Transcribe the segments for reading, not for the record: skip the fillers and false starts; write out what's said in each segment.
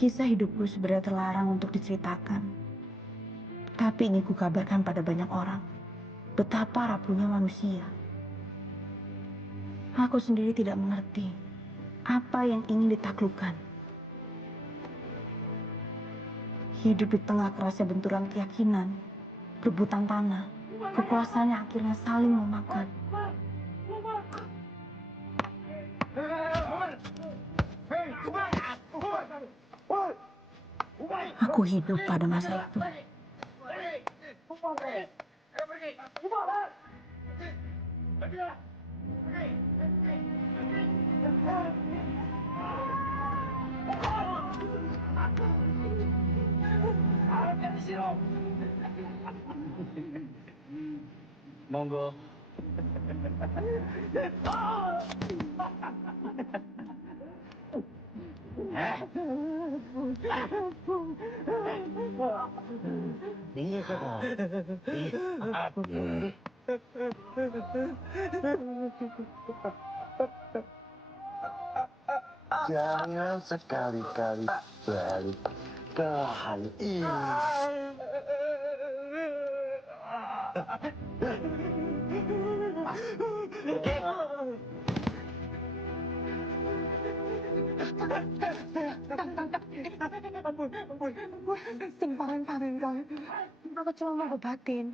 Kisah hidupku sebenarnya terlarang untuk diceritakan. Tapi ingin kukabarkan pada banyak orang betapa rapuhnya manusia. Aku sendiri tidak mengerti apa yang ingin ditaklukkan. Hidup di tengah kerasnya benturan keyakinan, rebutan tanah, kekuasaannya akhirnya saling memakan. Aku hidup pada masa itu. Monggo. Jangan sekali-kali balik ke hal ini. Simpangan panggil. Aku cuma mau obatin.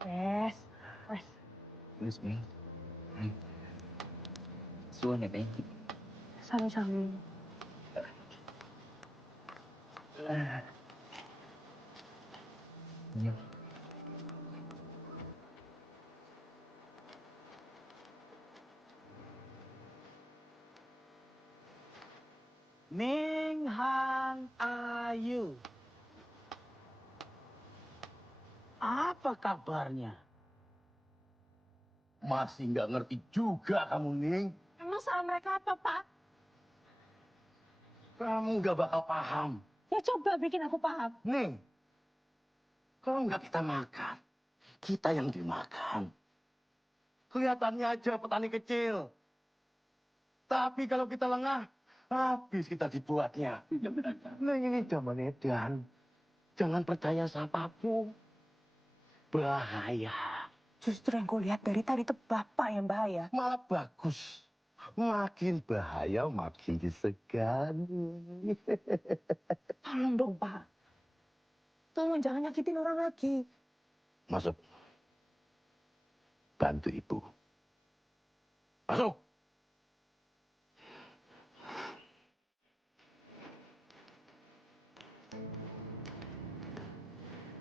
Wes. Wis, Ming. Suwun ya, Ming. Sami-sami. Iya. Ning Hang Ayu. Apa kabarnya? Masih nggak ngerti juga kamu, Ning. Emang salah mereka apa, Pak? Kamu nggak bakal paham. Ya coba bikin aku paham. Ning, kalau nggak kita makan, kita yang dimakan. Kelihatannya aja petani kecil. Tapi kalau kita lengah, habis kita dibuatnya. Ning, ini zaman edan. Jangan percaya siapapun. Bahaya. Justru yang kulihat dari tadi itu Bapak yang bahaya. Malah bagus. Makin bahaya, makin disegani. Tolong dong, Pak. Tolong jangan nyakitin orang lagi. Masuk. Bantu ibu. Masuk.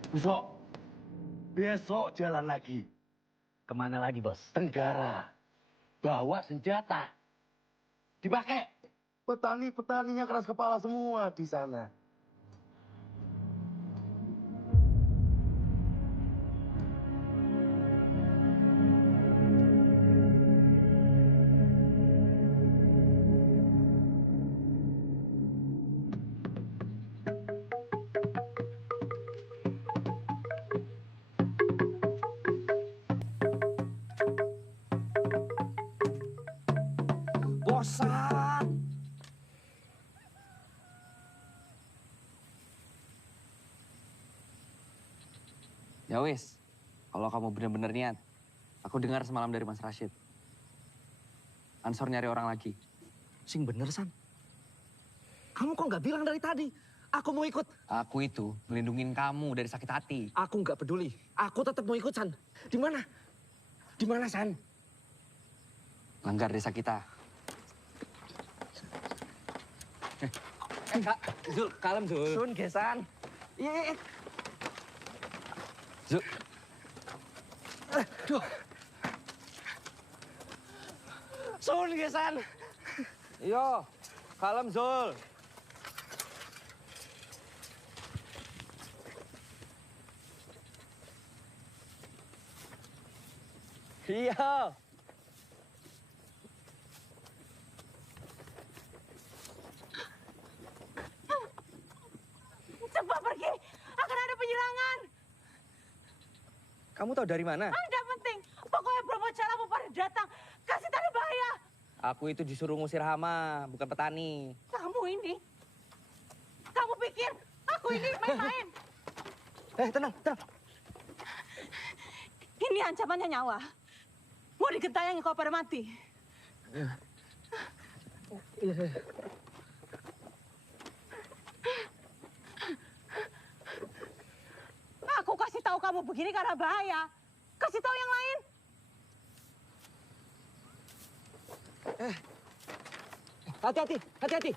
Besok. Besok jalan lagi. Kemana lagi, Bos? Tenggara. Bawa senjata. Dipakai. Petani-petaninya keras kepala semua di sana. Bosan. Ya wis, kalau kamu bener-bener niat, aku dengar semalam dari Mas Rashid. Ansor nyari orang lagi. Sing bener, San. Kamu kok nggak bilang dari tadi? Aku mau ikut. Aku itu melindungin kamu dari sakit hati. Aku nggak peduli. Aku tetap mau ikut, San. Di mana? Di mana, San? Langgar desa kita. Kak, Zul, kalem Zul. Sun, Gesan. Iya. Zul. Aduh. Sun, Gesan. Yo, kalem Zul. Iya. Cepet Kamu tahu dari mana? Tidak penting. Pokoknya Bromo Jalamu pada datang. Kasih tanda bahaya. Aku itu disuruh ngusir hama, bukan petani. Kamu ini. Kamu pikir aku ini main-main? Tenang, tenang. Ini ancamannya nyawa. Mau digentayangi kau pada mati. Aku kasih tahu kamu begini karena bahaya. Kasih tahu yang lain. Hati-hati, hati-hati.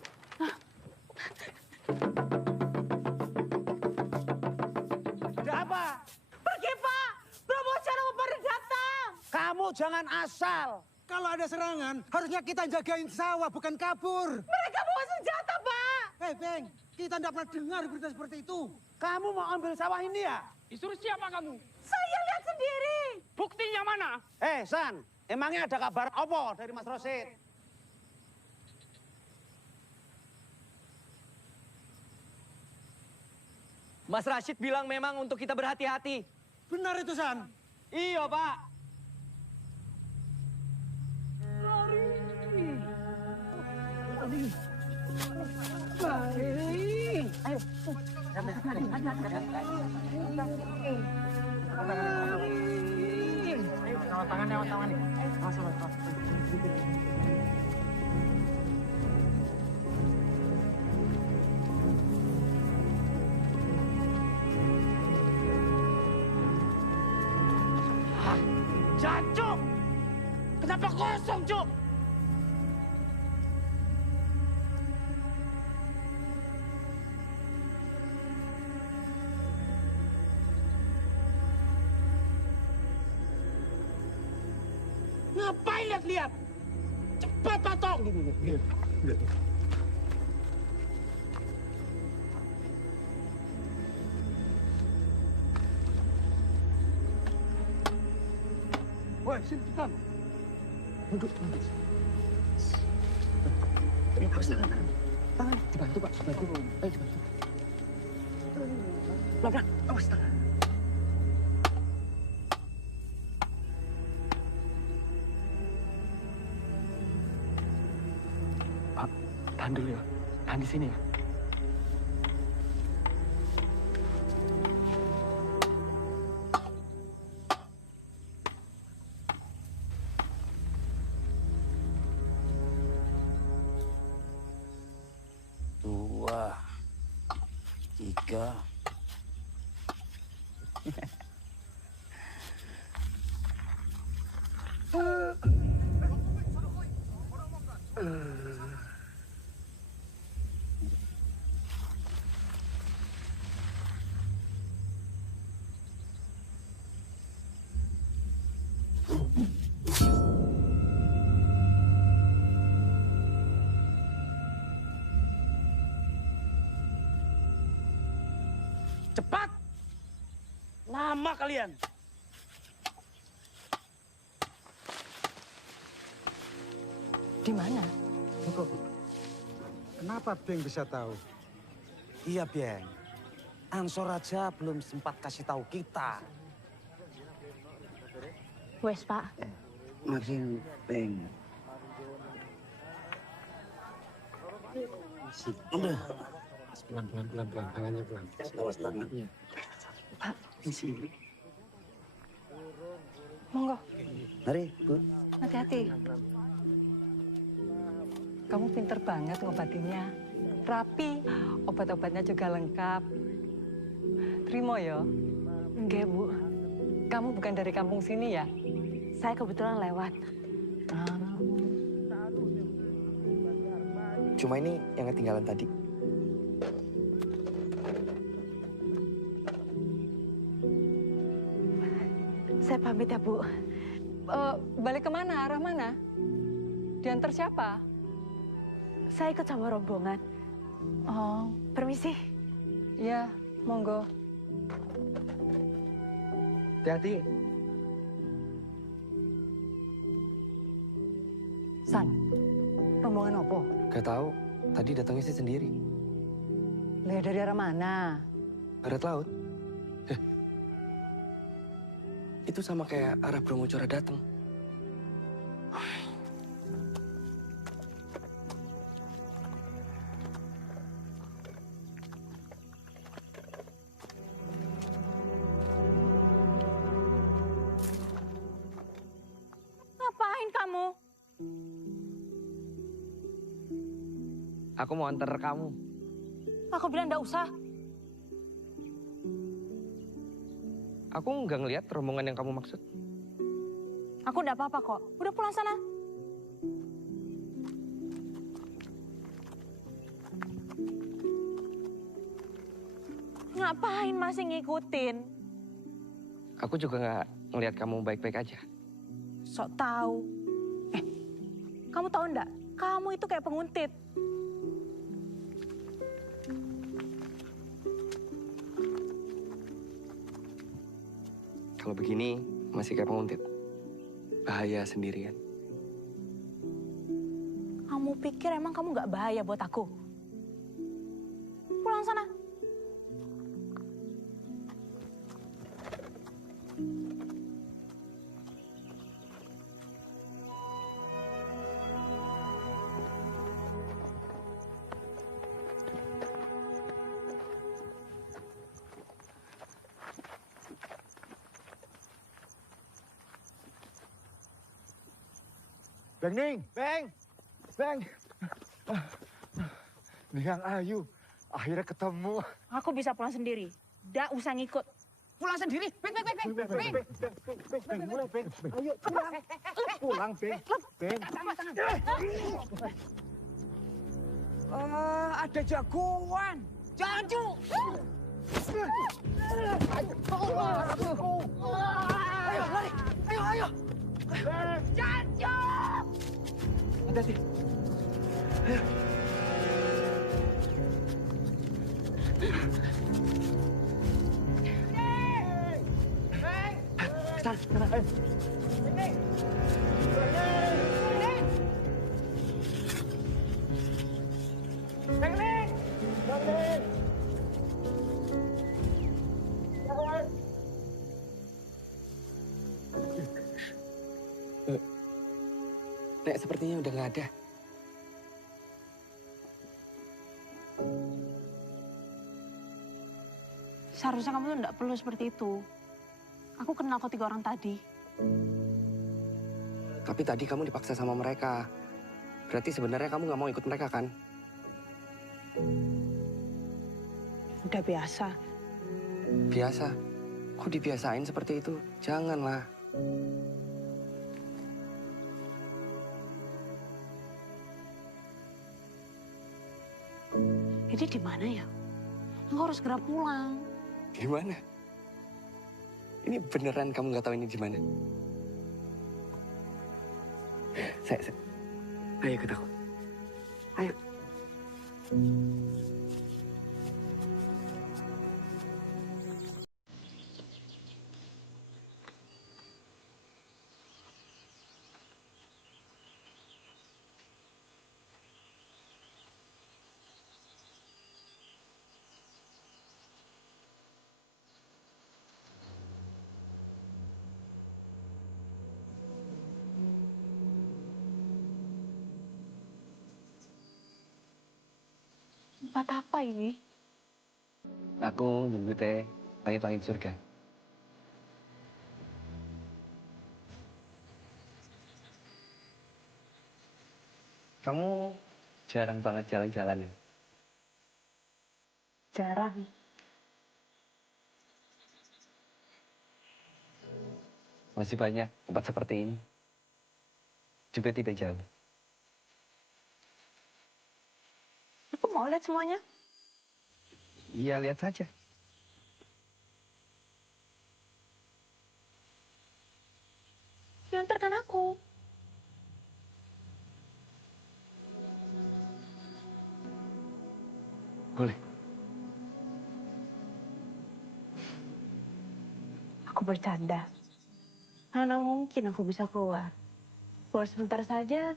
Ada apa? Pergi, Pak. Bromo Jalamu pada datang. Kamu jangan asal. Kalau ada serangan, harusnya kita jagain sawah, bukan kabur. Mereka bawa senjata, Pak. Hei, Beng, kita tidak pernah dengar berita seperti itu. Kamu mau ambil sawah ini ya? Disuruh siapa kamu? Saya lihat sendiri. Buktinya mana? San, emangnya ada kabar apa dari Mas Rosid? Mas Rashid bilang memang untuk kita berhati-hati. Benar itu, San. Iya, Pak. Jancuk! Kenapa kosong, Cuk? Ngapain lihat-lihat? Cepat patok! Woi, sini cepetan. Duduk. Ini pas tangan. Tangan, dibantu Pak, dibantu. Ayo dibantu. Pelan-pelan, awas tangan. Pak, tahan dulu ya. Tahan di sini ya. Dua, tiga. Cepat! Lama kalian. Di mana? Kenapa Beng bisa tahu? Iya, Beng. Ansor aja belum sempat kasih tahu kita. Wes, Pak. Makin Beng. Udah. Pelan, tangannya pelan. Awas tangan. Pak, Di sini. monggo. Mari, Bu. Hati-hati. Kamu pinter banget ngobatinnya. Rapi, obat-obatnya juga lengkap. Terima ya. Enggak, Bu. Kamu bukan dari kampung sini ya? Saya kebetulan lewat. Cuma ini yang ketinggalan tadi. Saya pamit ya, Bu. Balik kemana? Arah mana? Diantar siapa? Saya ikut sama rombongan. Oh, permisi. Ya, monggo. Hati-hati. San, rombongan apa? Gak tahu. Tadi datangnya sih sendiri. Lihat dari arah mana? Barat laut. Itu sama kayak arah Brahmacora datang. Ngapain kamu? Aku mau antar kamu. Aku bilang nggak usah. Aku nggak ngelihat rombongan yang kamu maksud. Aku nggak apa-apa kok. Udah pulang sana. Ngapain masih ngikutin? Aku juga nggak ngelihat kamu baik-baik aja. Sok tahu. Kamu tahu nggak? Kamu itu kayak penguntit. Kalau begini masih kayak penguntit. Bahaya sendirian. Kamu pikir emang kamu nggak bahaya buat aku? Pulang sana. Beng Ning, Beng, Beng. Niang Ayu, akhirnya ketemu. Aku bisa pulang sendiri. Nggak usah ngikut. Pulang sendiri. Beng. Beng, mulai Beng. Ayo pulang, pulang Beng, Beng. Ada jagoan. Jancu. Ayo, lari. Ayo. Jancu. Hati-hati. Nek, sepertinya udah nggak ada. Seharusnya kamu tuh nggak perlu seperti itu. Aku kenal kok 3 orang tadi. Tapi tadi kamu dipaksa sama mereka. Berarti sebenarnya kamu nggak mau ikut mereka kan? Udah biasa. Biasa. Kok dibiasain seperti itu? Janganlah. Jadi di mana ya? Aku harus segera pulang. Gimana? Ini beneran kamu nggak tahu ini di mana? Saya. Ayo ikut aku. Ayo. Tempat apa ini? Aku nunggu teh langit-langit surga. Kamu jarang banget jalan-jalan ya? Jarang. Masih banyak tempat seperti ini. Juga tidak jauh. Aku mau lihat semuanya. Iya, lihat saja. Antarkan aku. Boleh. Aku bercanda. Mana mungkin aku bisa keluar. Keluar sebentar saja,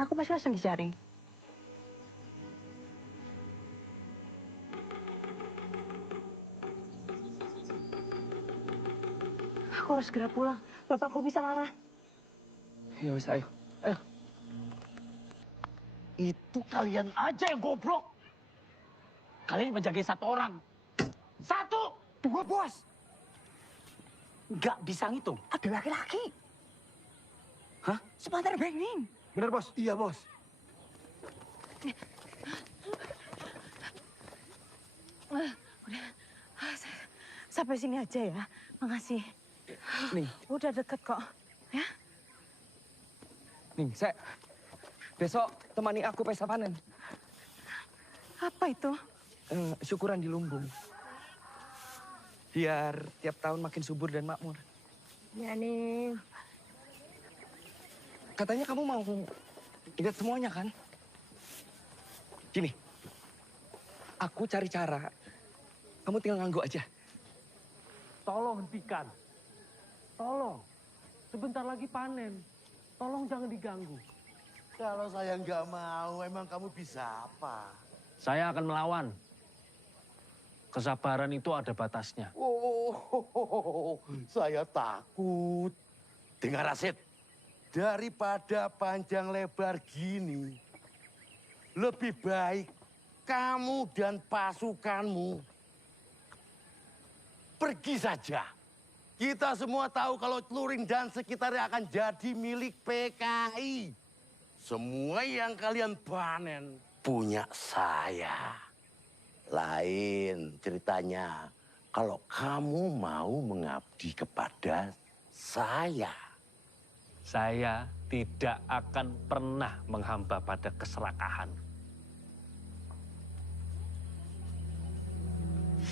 aku pasti langsung dicari. Aku harus segera pulang. Bapakku bisa marah. Ya wis, ayo. Itu kalian aja yang goblok. Kalian menjaga satu orang. Satu, dua, bos. Nggak bisa ngitung. Ada laki-laki. Hah? Sebentar, Benging. Bener, Bos? Iya, Bos. Sampai sini aja ya. Makasih. Ning, Udah deket kok. Ya? Ning, besok temani aku pesta panen. Apa itu? Syukuran di Lumbung. Biar tiap tahun makin subur dan makmur. Ya nih. Katanya kamu mau lihat semuanya kan? Gini, aku cari cara. Kamu tinggal ngangguk aja. Tolong hentikan. Tolong. Sebentar lagi panen. Tolong jangan diganggu. Kalau saya nggak mau, emang kamu bisa apa? Saya akan melawan. Kesabaran itu ada batasnya. Oh, saya takut. Dengar Rasid, daripada panjang lebar gini, lebih baik kamu dan pasukanmu pergi saja. Kita semua tahu kalau Tluring dan sekitarnya akan jadi milik PKI. Semua yang kalian panen punya saya. Lain ceritanya kalau kamu mau mengabdi kepada saya. Saya tidak akan pernah menghamba pada keserakahan.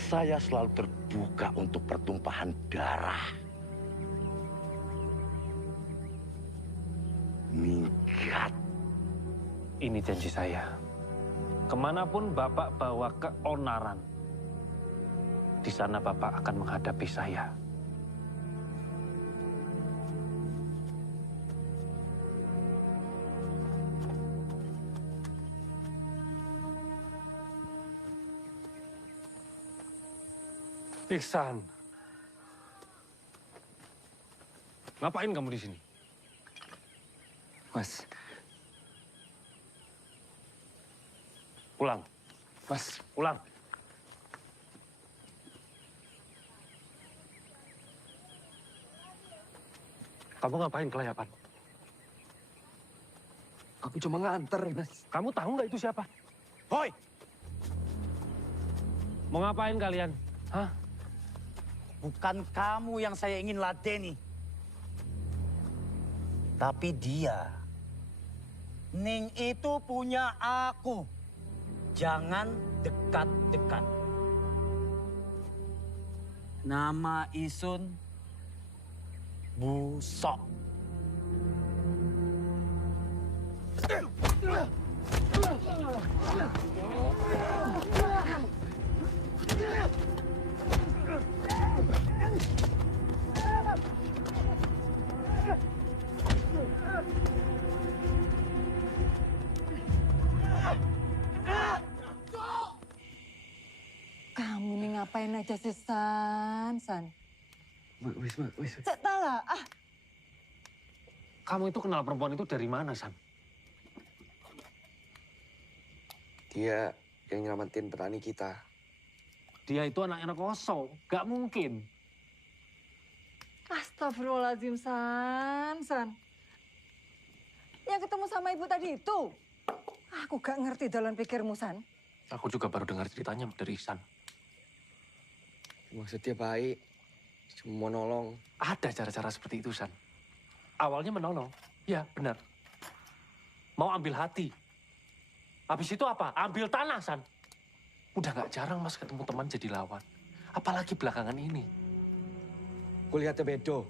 Saya selalu terbuka untuk pertumpahan darah. Minggat. Ini janji saya. Kemanapun Bapak bawa keonaran, di sana Bapak akan menghadapi saya. Iksan, ngapain kamu di sini? Mas, Pulang, Mas, pulang. Kamu ngapain kelayapan? aku cuma nganter, Mas. Kamu tahu nggak itu siapa? Hoi, Mau ngapain kalian? Hah? Bukan kamu yang saya ingin ladeni. Tapi dia. Ning itu punya aku. Jangan dekat-dekat. Nama Isun Busok. Kamu nih ngapain aja sih, San? Wis. Cek tala, Kamu itu kenal perempuan itu dari mana, San? Dia yang nyelamatin petani kita. Dia itu anak-anak kosong. Gak mungkin. Astagfirullahaladzim, San. Yang ketemu sama ibu tadi itu. Aku gak ngerti dalam pikirmu, San. Aku juga baru dengar ceritanya dari Ihsan. Maksudnya baik, cuma mau nolong. Ada cara-cara seperti itu, San. Awalnya menolong. Ya, benar. Mau ambil hati. Habis itu apa? Ambil tanah, San. Udah gak jarang Mas ketemu teman jadi lawan. Apalagi belakangan ini. Kulihatnya bedo.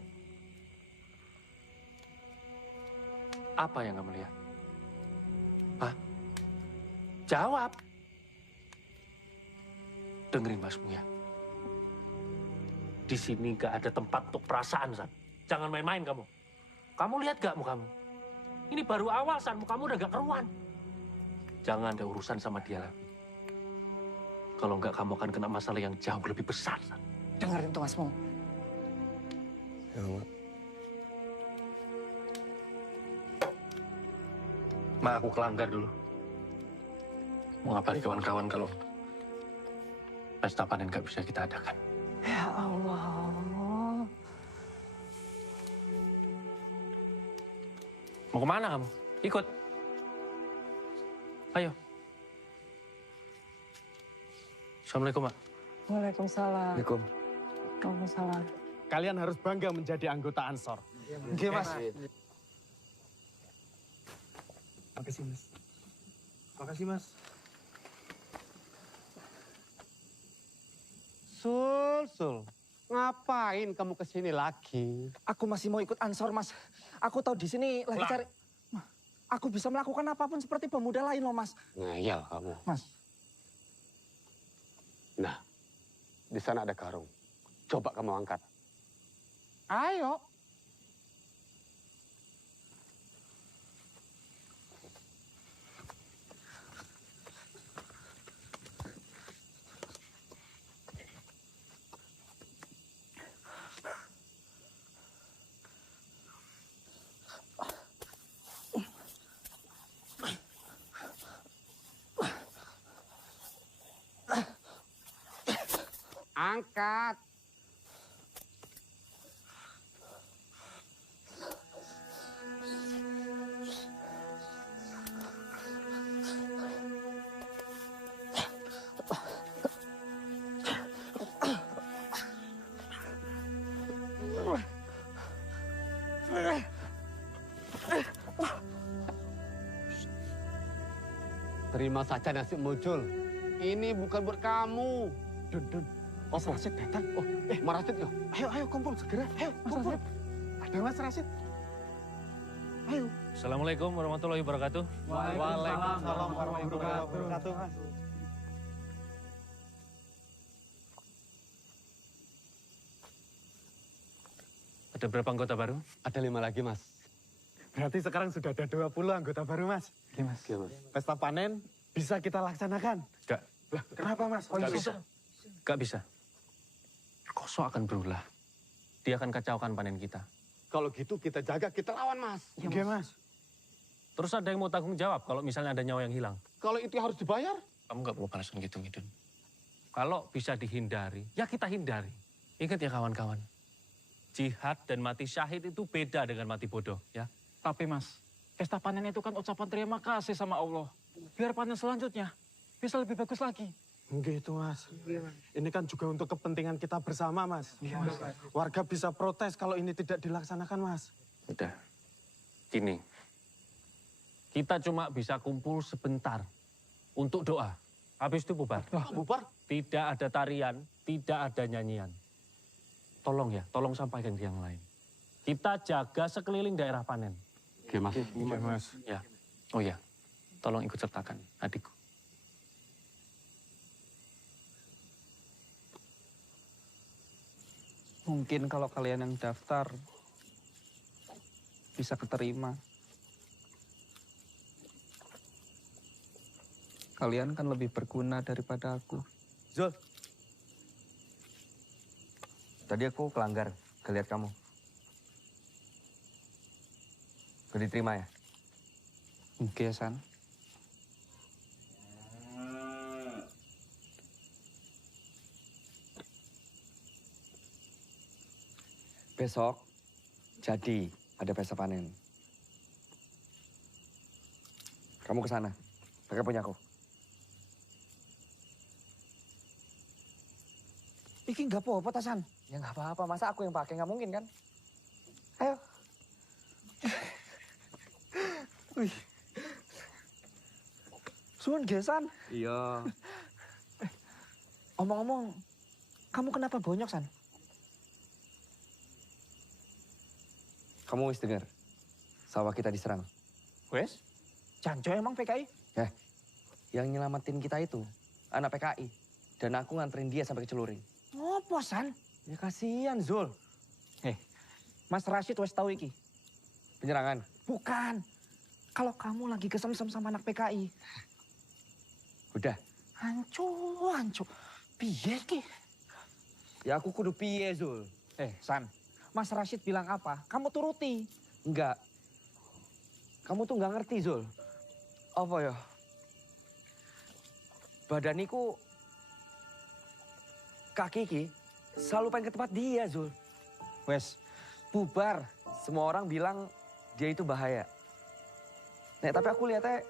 Apa yang kamu lihat? Hah? Jawab. Dengerin Masmu ya. Di sini gak ada tempat untuk perasaan, San. Jangan main-main kamu. Kamu lihat gak mukamu? Ini baru awal, San. Mukamu udah gak keruan. Jangan ada urusan sama dia lagi. Kalau enggak, kamu akan kena masalah yang jauh lebih besar, San. Dengerin tuh, Masmu. Ma, aku kelanggar dulu. Mau ngabarin kawan-kawan kalau pesta panen nggak bisa kita adakan. Ya Allah. Mau kemana kamu? Ikut. Ayo. Assalamualaikum, Mak. Waalaikumsalam. Assalamualaikum. Waalaikumsalam. Kalian harus bangga menjadi anggota Ansor. Oke, Mas. Makasih, Mas. Makasih, Mas. Sul. Ngapain kamu kesini lagi? Aku masih mau ikut Ansor, Mas. Aku tahu di sini lagi cari... Aku bisa melakukan apapun seperti pemuda lain loh, Mas. Ngayal kamu. Mas. Nah, di sana ada karung. Coba kamu angkat. Ayo. Angkat. Terima saja nasi muncul. Ini bukan buat kamu. Dun. Mas Rasid datang. Oh, Mas Rasid ya. Ayo kumpul segera. Ayo, kumpul. Ada Mas Rasid. Ayo. Assalamualaikum warahmatullahi wabarakatuh. Waalaikumsalam warahmatullahi wabarakatuh, Mas. Ada berapa anggota baru? Ada 5 lagi, Mas. Berarti sekarang sudah ada 20 anggota baru, Mas. Oke, Mas. Pesta panen bisa kita laksanakan. Enggak. Lah, kenapa, Mas? Nggak bisa. Nggak bisa. Koso akan berulah. Dia akan kacaukan panen kita. Kalau gitu kita jaga, kita lawan, Mas. Oke, Mas. Terus ada yang mau tanggung jawab kalau misalnya ada nyawa yang hilang. Kalau itu harus dibayar, Kamu nggak perlu panasan gitu, Ngidun. Kalau bisa dihindari, ya kita hindari. Ingat ya kawan-kawan. Jihad dan mati syahid itu beda dengan mati bodoh, ya. Tapi, Mas, pesta panen itu kan ucapan terima kasih sama Allah. Biar panen selanjutnya bisa lebih bagus lagi. Gitu, Mas. Ini kan juga untuk kepentingan kita bersama, Mas. Warga bisa protes kalau ini tidak dilaksanakan, Mas. Udah. Gini. Kita cuma bisa kumpul sebentar untuk doa. Habis itu bubar. bubar. Tidak ada tarian, tidak ada nyanyian. Tolong ya, tolong sampaikan ke yang lain. Kita jaga sekeliling daerah panen. Oke, Mas. Mas. Ya. Oh ya, tolong ikut sertakan adikku. Mungkin kalau kalian yang daftar bisa keterima. Kalian kan lebih berguna daripada aku. Zul. Tadi aku kelanggar, ngeliat kamu. Udah diterima ya? Oke, San. Besok jadi ada pesta panen. Kamu ke sana, pakai punya aku. Iki nggak apa-apa, Tasan. Ya nggak apa-apa, masa aku yang pakai, nggak mungkin kan? Ayo. Wih. Suun, Gesan. Iya. Omong-omong, kamu kenapa bonyok, San? Kamu wis dengar, sawah kita diserang. Wes? Janjo emang PKI? Yang nyelamatin kita itu anak PKI. Dan aku nganterin dia sampai ke Celuring. Ngopo, San? Ya kasihan, Zul. Mas Rashid wes tahu iki. Penyerangan. Bukan. Kalau kamu lagi kesem-sem sama anak PKI. Udah. Ancu. Piye ki? Ya aku kudu piye, Zul. San. Mas Rashid bilang apa, kamu turuti. Enggak. Kamu tuh nggak ngerti, Zul. Apa ya? Badaniku, kaki ki selalu pengen ke tempat dia, Zul. Wes, Bubar. Semua orang bilang dia itu bahaya. Nah, tapi aku lihatnya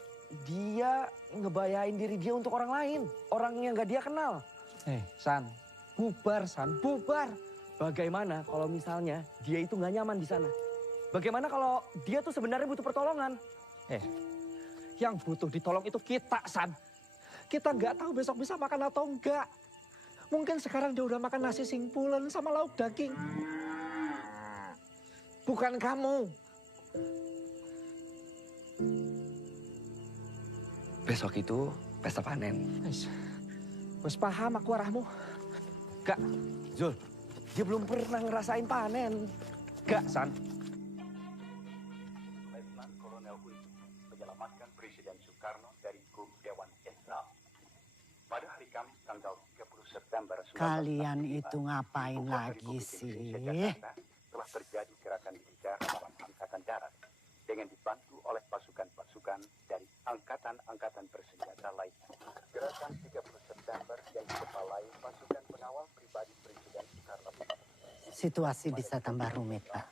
dia ngebayain diri dia untuk orang lain. Orang yang nggak dia kenal. San, bubar San, bubar. Bagaimana kalau misalnya dia itu nggak nyaman di sana? Bagaimana kalau dia tuh sebenarnya butuh pertolongan? Yang butuh ditolong itu kita, San. Kita nggak tahu besok bisa makan atau enggak. Mungkin sekarang dia udah makan nasi singpulan sama lauk daging. Bukan kamu. Besok itu pesta panen. Wes paham aku arahmu. Kak, Zul, dia belum pernah ngerasain panen. Gak, San. Letnan Kolonel Hui menyelamatkan Presiden Soekarno dari grup Dewan Jenderal. Pada hari Kamis tanggal 30 September 1945, Kalian itu ngapain lagi sih? telah terjadi gerakan militer dalam Angkatan Darat dengan dibantu oleh pasukan-pasukan dari angkatan-angkatan bersenjata lainnya. Gerakan 30 September yang dikepalai pasukan pengawal pribadi Presiden Soekarno. Situasi bisa tambah rumit, Pak.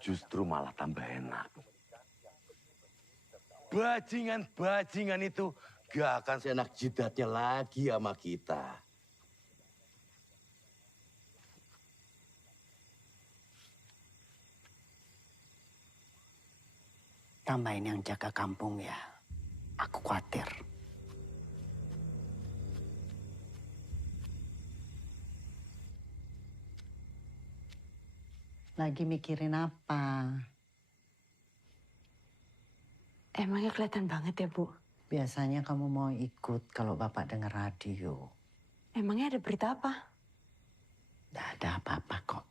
Justru malah tambah enak. Bajingan-bajingan itu gak akan seenak jidatnya lagi sama kita. Tambahin yang jaga kampung ya. Aku khawatir. Lagi mikirin apa? Emangnya kelihatan banget ya, Bu? Biasanya kamu mau ikut kalau Bapak dengar radio. Emangnya ada berita apa? Tidak ada apa-apa kok.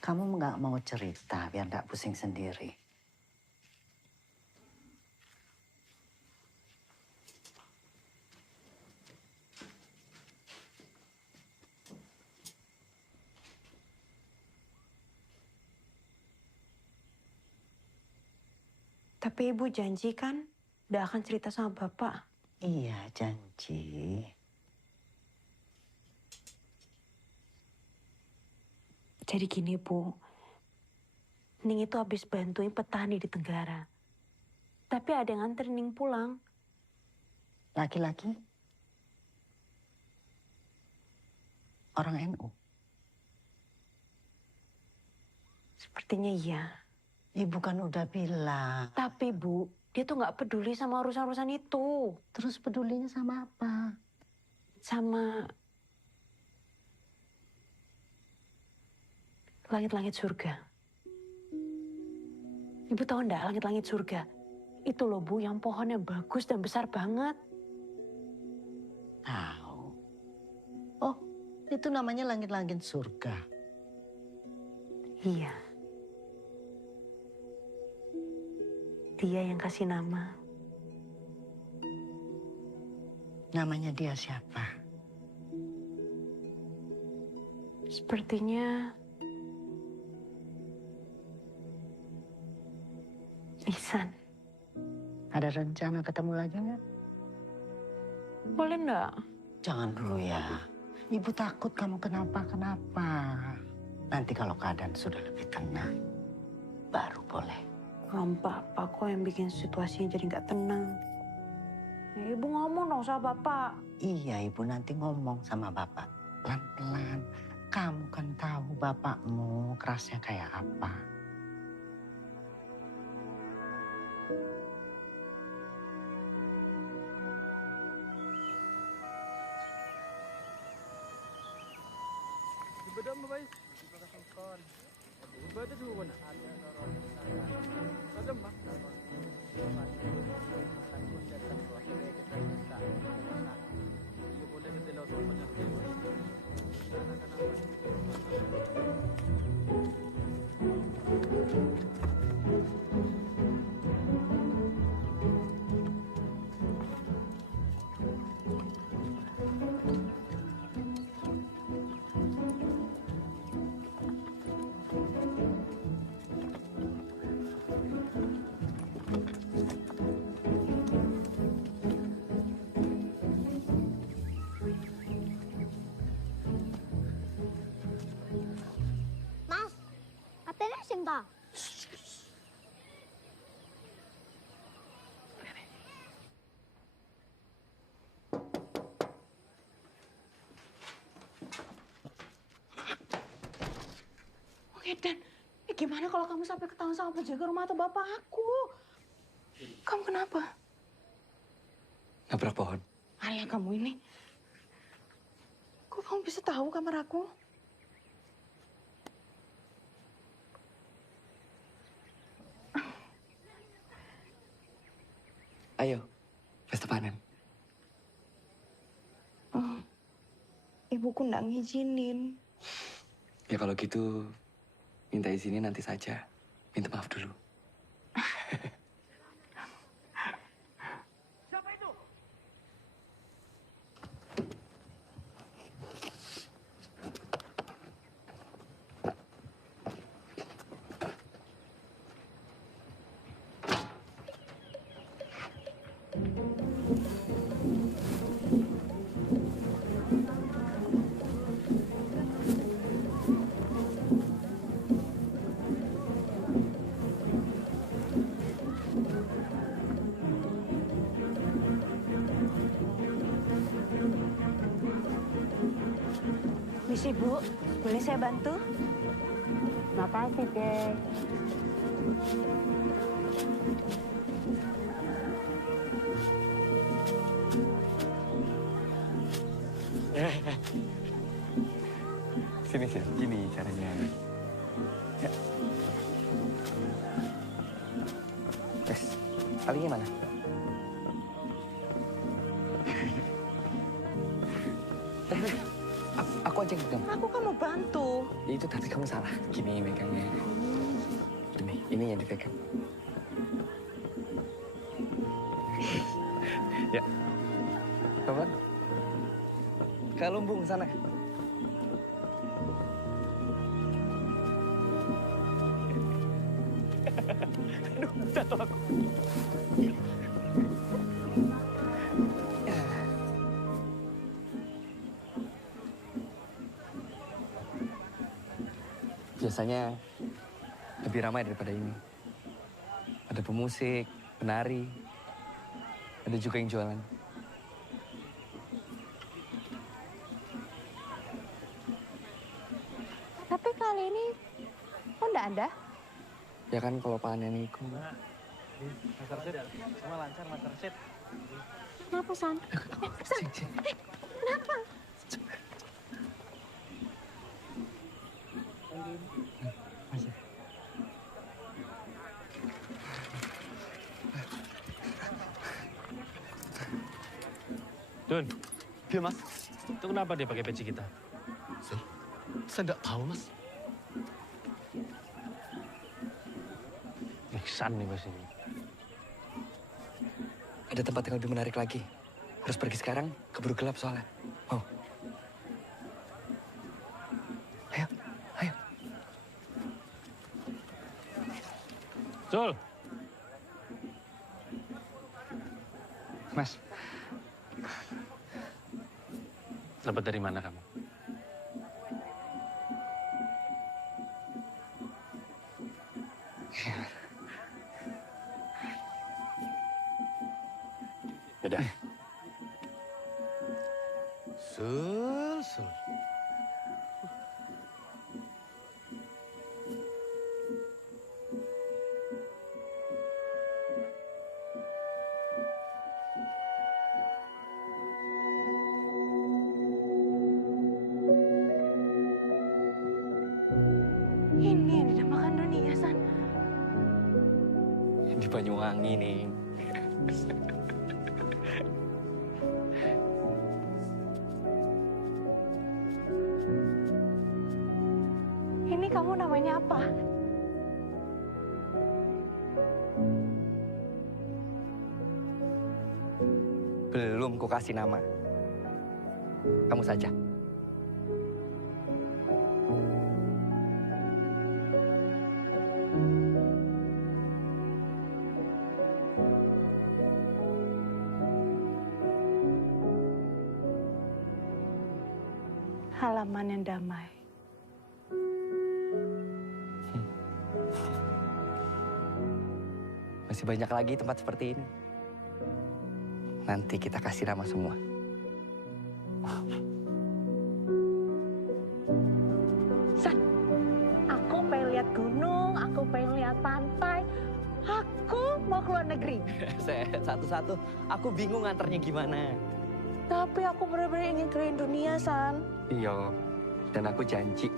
Kamu nggak mau cerita biar nggak pusing sendiri. Tapi Ibu janji kan udah akan cerita sama Bapak. Iya, janji. Jadi gini, Bu. Ning itu habis bantuin petani di Tenggara. Tapi ada yang nganter Ning pulang. Laki-laki? Orang NU? Sepertinya iya. Ibu kan udah bilang. Tapi Bu, dia tuh nggak peduli sama urusan-urusan itu. Terus pedulinya sama apa? Sama langit-langit surga. Ibu tahu enggak langit-langit surga? Itu loh Bu, yang pohonnya bagus dan besar banget. Tahu. Oh, itu namanya langit-langit surga. Iya. Dia yang kasih nama. Namanya dia siapa? Sepertinya Ihsan. Ada rencana ketemu lagi nggak? Boleh enggak? Jangan dulu ya. Ibu takut kamu kenapa-kenapa. Nanti kalau keadaan sudah lebih tenang, baru boleh. Bapak kok yang bikin situasinya jadi nggak tenang. Ibu ngomong dong sama Bapak. Iya, Ibu nanti ngomong sama Bapak. Pelan-pelan. Kamu kan tahu bapakmu kerasnya kayak apa. Dan gimana kalau kamu sampai ketahuan sama penjaga rumah atau bapak aku? Kamu kenapa? Nabrak pohon. Alah kamu ini. Kok kamu bisa tahu kamar aku? Ayo, pesta panen. Oh, ibuku nggak ngizinin. Ya kalau gitu, minta izinnya nanti saja. Minta maaf dulu. Misi Bu, boleh saya bantu? Makasih, Dek. Sini, sini. Gini caranya. Ya. Tes, talinya mana? Aku aja yang pegang. Aku kan mau bantu. Ya itu tapi kamu salah. Gini megangnya. Ini yang dipegang. Ya. Coba. Ke lumbung sana. Aduh, jatuh aku. Biasanya lebih ramai daripada ini. Ada pemusik, penari, ada juga yang jualan. Tapi kali ini kok enggak ada? Ya kan kalau panen itu. Mas Arsid, semua lancar Mas Arsid. Kenapa, San? San, kenapa? Dun, Iya, Mas. itu kenapa dia pakai peci kita? Saya nggak tahu, Mas. Iksan nih Mas ini. Ada tempat yang lebih menarik lagi. Harus pergi sekarang, keburu gelap soalnya. Mau? Ayo, ayo. Sul, Mas. dapat dari mana kamu? Yaudah. Sul. Ini yang dinamakan dunia, San. Di Banyuwangi nih. Ini kamu namanya apa? Belum ku kasih nama. Kamu saja. Halaman yang damai. Masih banyak lagi tempat seperti ini. Nanti kita kasih nama semua. San, aku pengen Aku pengen lihat pantai. Aku mau keluar negeri. Satu-satu, aku bingung nganternya gimana. Tapi aku benar-benar ingin keliling dunia, San. Iya, dan aku janji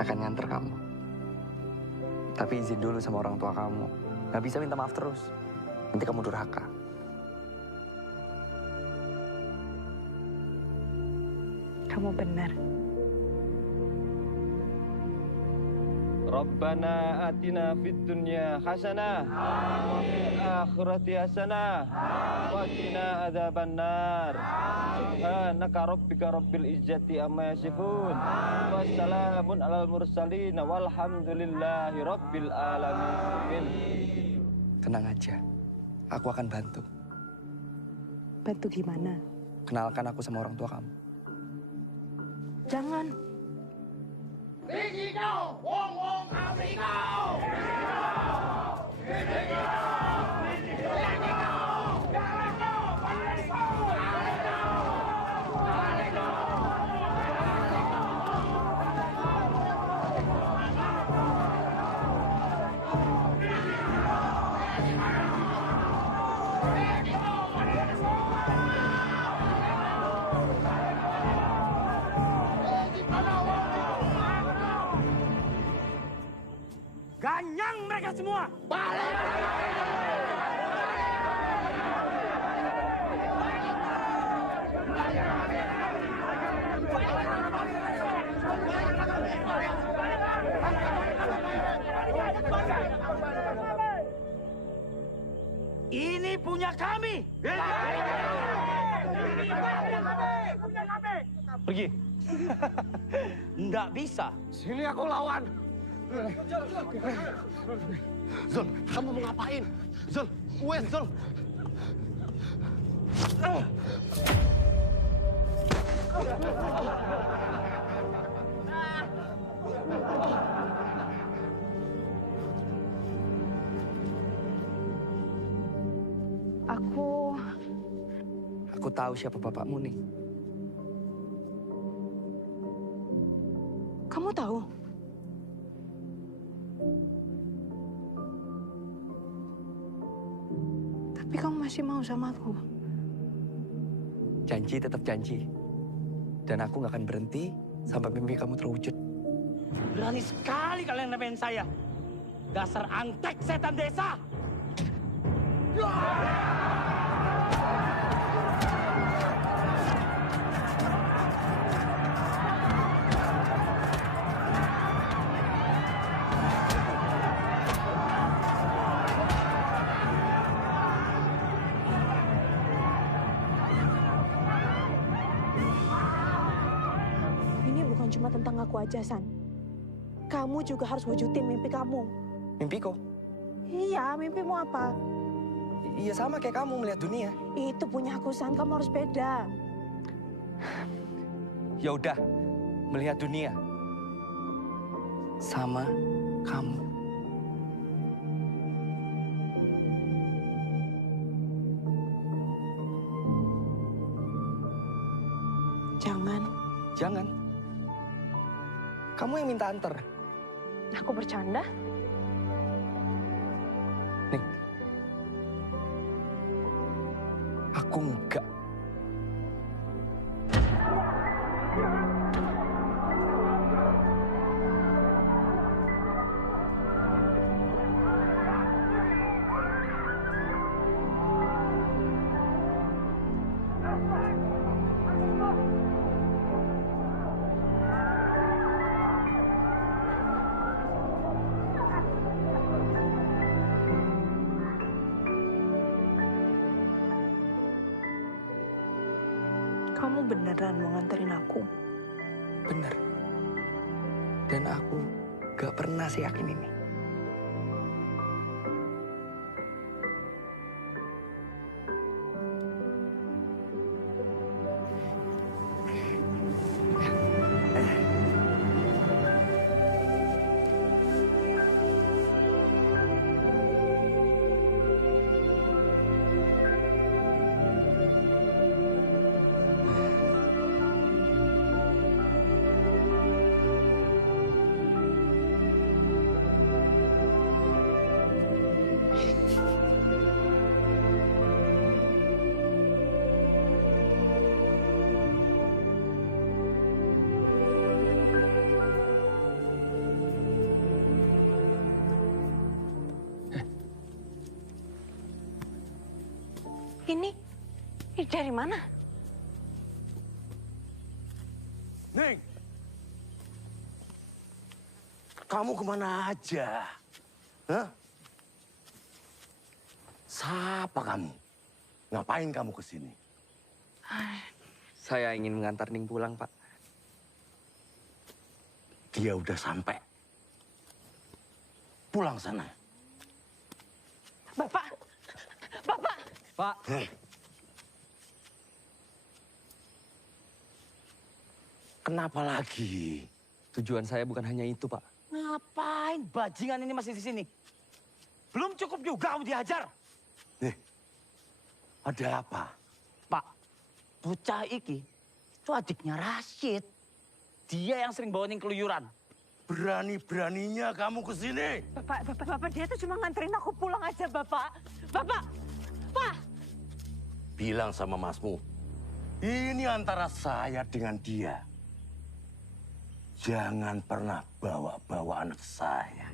akan nganter kamu. Tapi izin dulu sama orang tua kamu. Gak bisa minta maaf terus. Nanti kamu durhaka. Kamu benar. Rabbana atina fid dunya hasanah wa fil akhirati hasanah wa qina adzabannar. Subhanaka rabbika rabbil izzati amma yasifun. Wassalamun alal mursalin walhamdulillahi rabbil alamin. Tenang aja, aku akan bantu. Bantu gimana? Kenalkan aku sama orang tua kamu. Jangan. Ganyang mereka semua! Balik! Ini punya kami! Pergi. Nggak bisa. Sini aku lawan. Zul, kamu mau ngapain? Zul, wes Zul. Aku tahu siapa bapakmu nih. Kamu tahu? Tapi kamu masih mau sama aku? Janji tetap janji. Dan aku nggak akan berhenti sampai mimpi kamu terwujud. Berani sekali kalian nemenin saya. Dasar antek setan desa. Ini bukan cuma tentang aku aja, San. Kamu juga harus wujudin mimpi kamu. Mimpiku? Iya, mimpimu apa? Iya sama kayak kamu melihat dunia. Itu punya aku, San. Kamu harus beda. Ya udah, melihat dunia. Sama kamu. Jangan. Jangan. Kamu yang minta anter. Aku bercanda. Nih. Aku enggak. Kamu beneran mau nganterin aku? Bener. Dan aku gak pernah seyakin ini. Ini dari mana? Ning, kamu kemana aja? Hah? Siapa kamu? Ngapain kamu ke sini? Saya ingin mengantar Ning pulang, Pak. Dia udah sampai. Pulang sana. Bapak! Bapak! Pak. Kenapa lagi? Tujuan saya bukan hanya itu, Pak. Ngapain bajingan ini masih di sini? Belum cukup juga kamu dihajar. Ada apa? Pak, bocah iki itu adiknya Rashid. Dia yang sering bawa Ning keluyuran. Berani-beraninya kamu ke sini. Bapak, dia tuh cuma nganterin aku pulang aja, Bapak. Bapak! Pak! Bilang sama masmu, ini antara saya dengan dia. Jangan pernah bawa-bawa anak saya.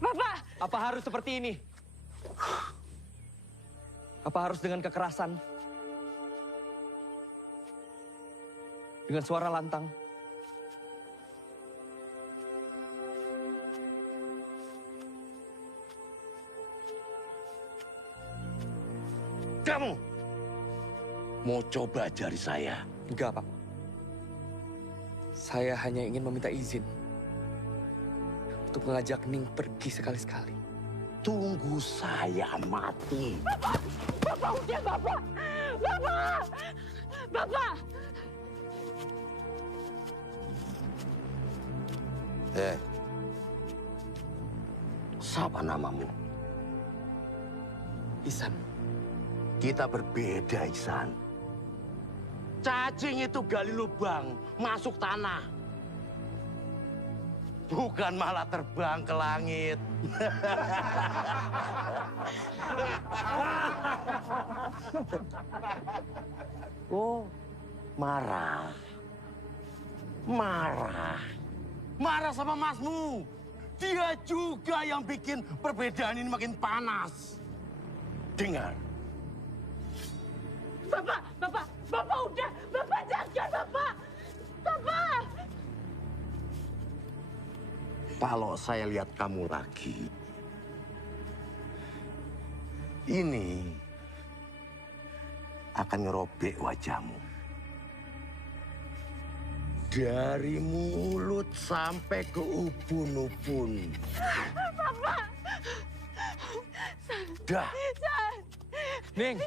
Bapak! Apa harus seperti ini? Apa harus dengan kekerasan? Dengan suara lantang? Kamu mau coba jari saya? Enggak, Pak. Saya hanya ingin meminta izin untuk mengajak Ning pergi sekali-sekali. Tunggu saya mati. Bapak! Bapak, udah, Bapak! Bapak! Bapak! Siapa namamu? Ihsan. Kita berbeda, Ihsan. Cacing itu gali lubang, masuk tanah. Bukan malah terbang ke langit. Oh, marah. Marah. Marah sama masmu. Dia juga yang bikin perbedaan ini makin panas. Dengar. Bapak udah! Bapak jangan, Bapak! Bapak! Kalau saya lihat kamu lagi, ini akan ngerobek wajahmu. Dari mulut sampai ke ubun-ubun. Bapak! Dah. Ning!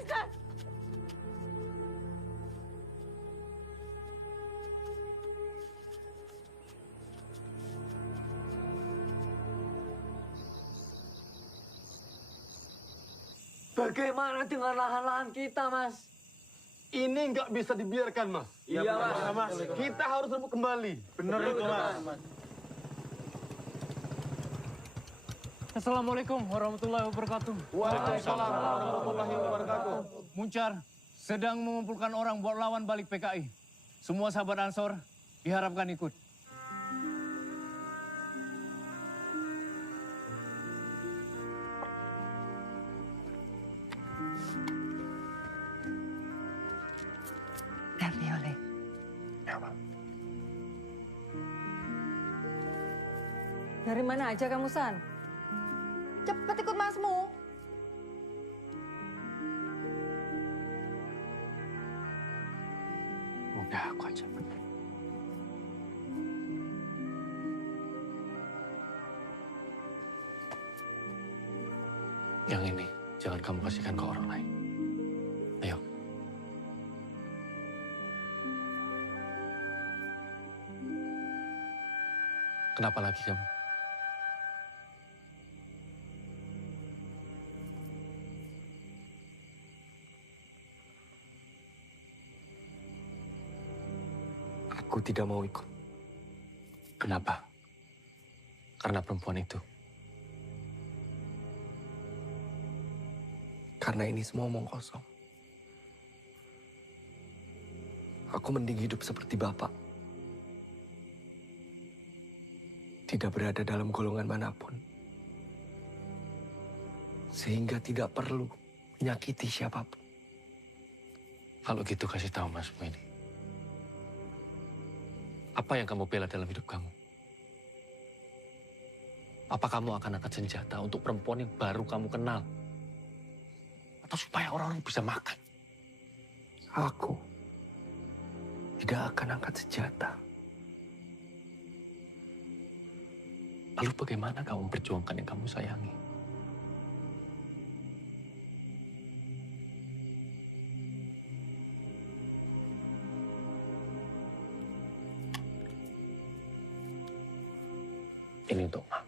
Bagaimana dengan lahan-lahan kita, Mas? Ini nggak bisa dibiarkan, Mas. Iya, Mas. Kita harus rebut kembali. Benar itu, Mas. Assalamualaikum warahmatullahi wabarakatuh. Waalaikumsalam warahmatullahi wabarakatuh. Muncar sedang mengumpulkan orang buat lawan balik PKI. Semua sahabat Ansor diharapkan ikut. Ravioli. Dari mana aja kamu, San? Cepet ikut masmu. Udah, aku aja. Yang ini jangan kamu kasihkan ke orang lain. Ayo. Kenapa lagi kamu? Aku tidak mau ikut. Kenapa? Karena perempuan itu. Karena ini semua omong kosong. Aku mending hidup seperti Bapak. Tidak berada dalam golongan manapun. Sehingga tidak perlu menyakiti siapapun. Kalau gitu kasih tahu Masmu ini. Apa yang kamu bela dalam hidup kamu? Apa kamu akan angkat senjata untuk perempuan yang baru kamu kenal? Atau supaya orang-orang bisa makan? Aku tidak akan angkat senjata. Lalu bagaimana kamu memperjuangkan yang kamu sayangi? Ini untuk Ma.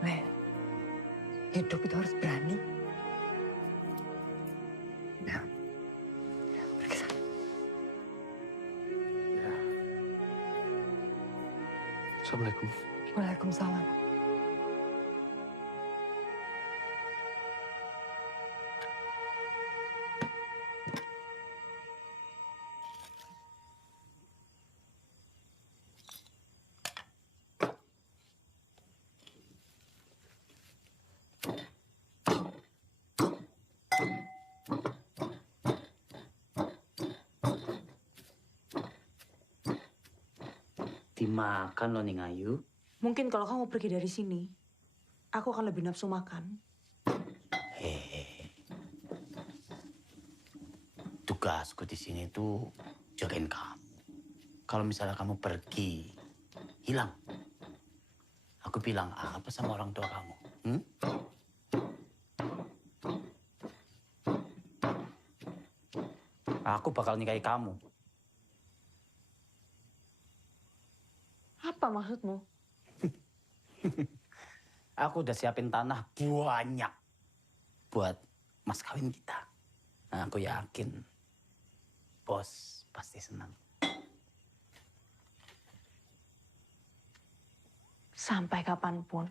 Len, hidup itu harus berani. Ya, pergi sana. Assalamualaikum. Waalaikumsalam. Dimakan loh Ning Ayu. Mungkin kalau kamu pergi dari sini, aku akan lebih nafsu makan. Tugasku di sini tuh jagain kamu. Kalau misalnya kamu pergi, hilang. Aku bilang apa sama orang tua kamu? Aku bakal nikahi kamu. Apa maksudmu? Aku udah siapin tanah banyak buat mas kawin kita. Nah, aku yakin bos pasti senang. Sampai kapanpun,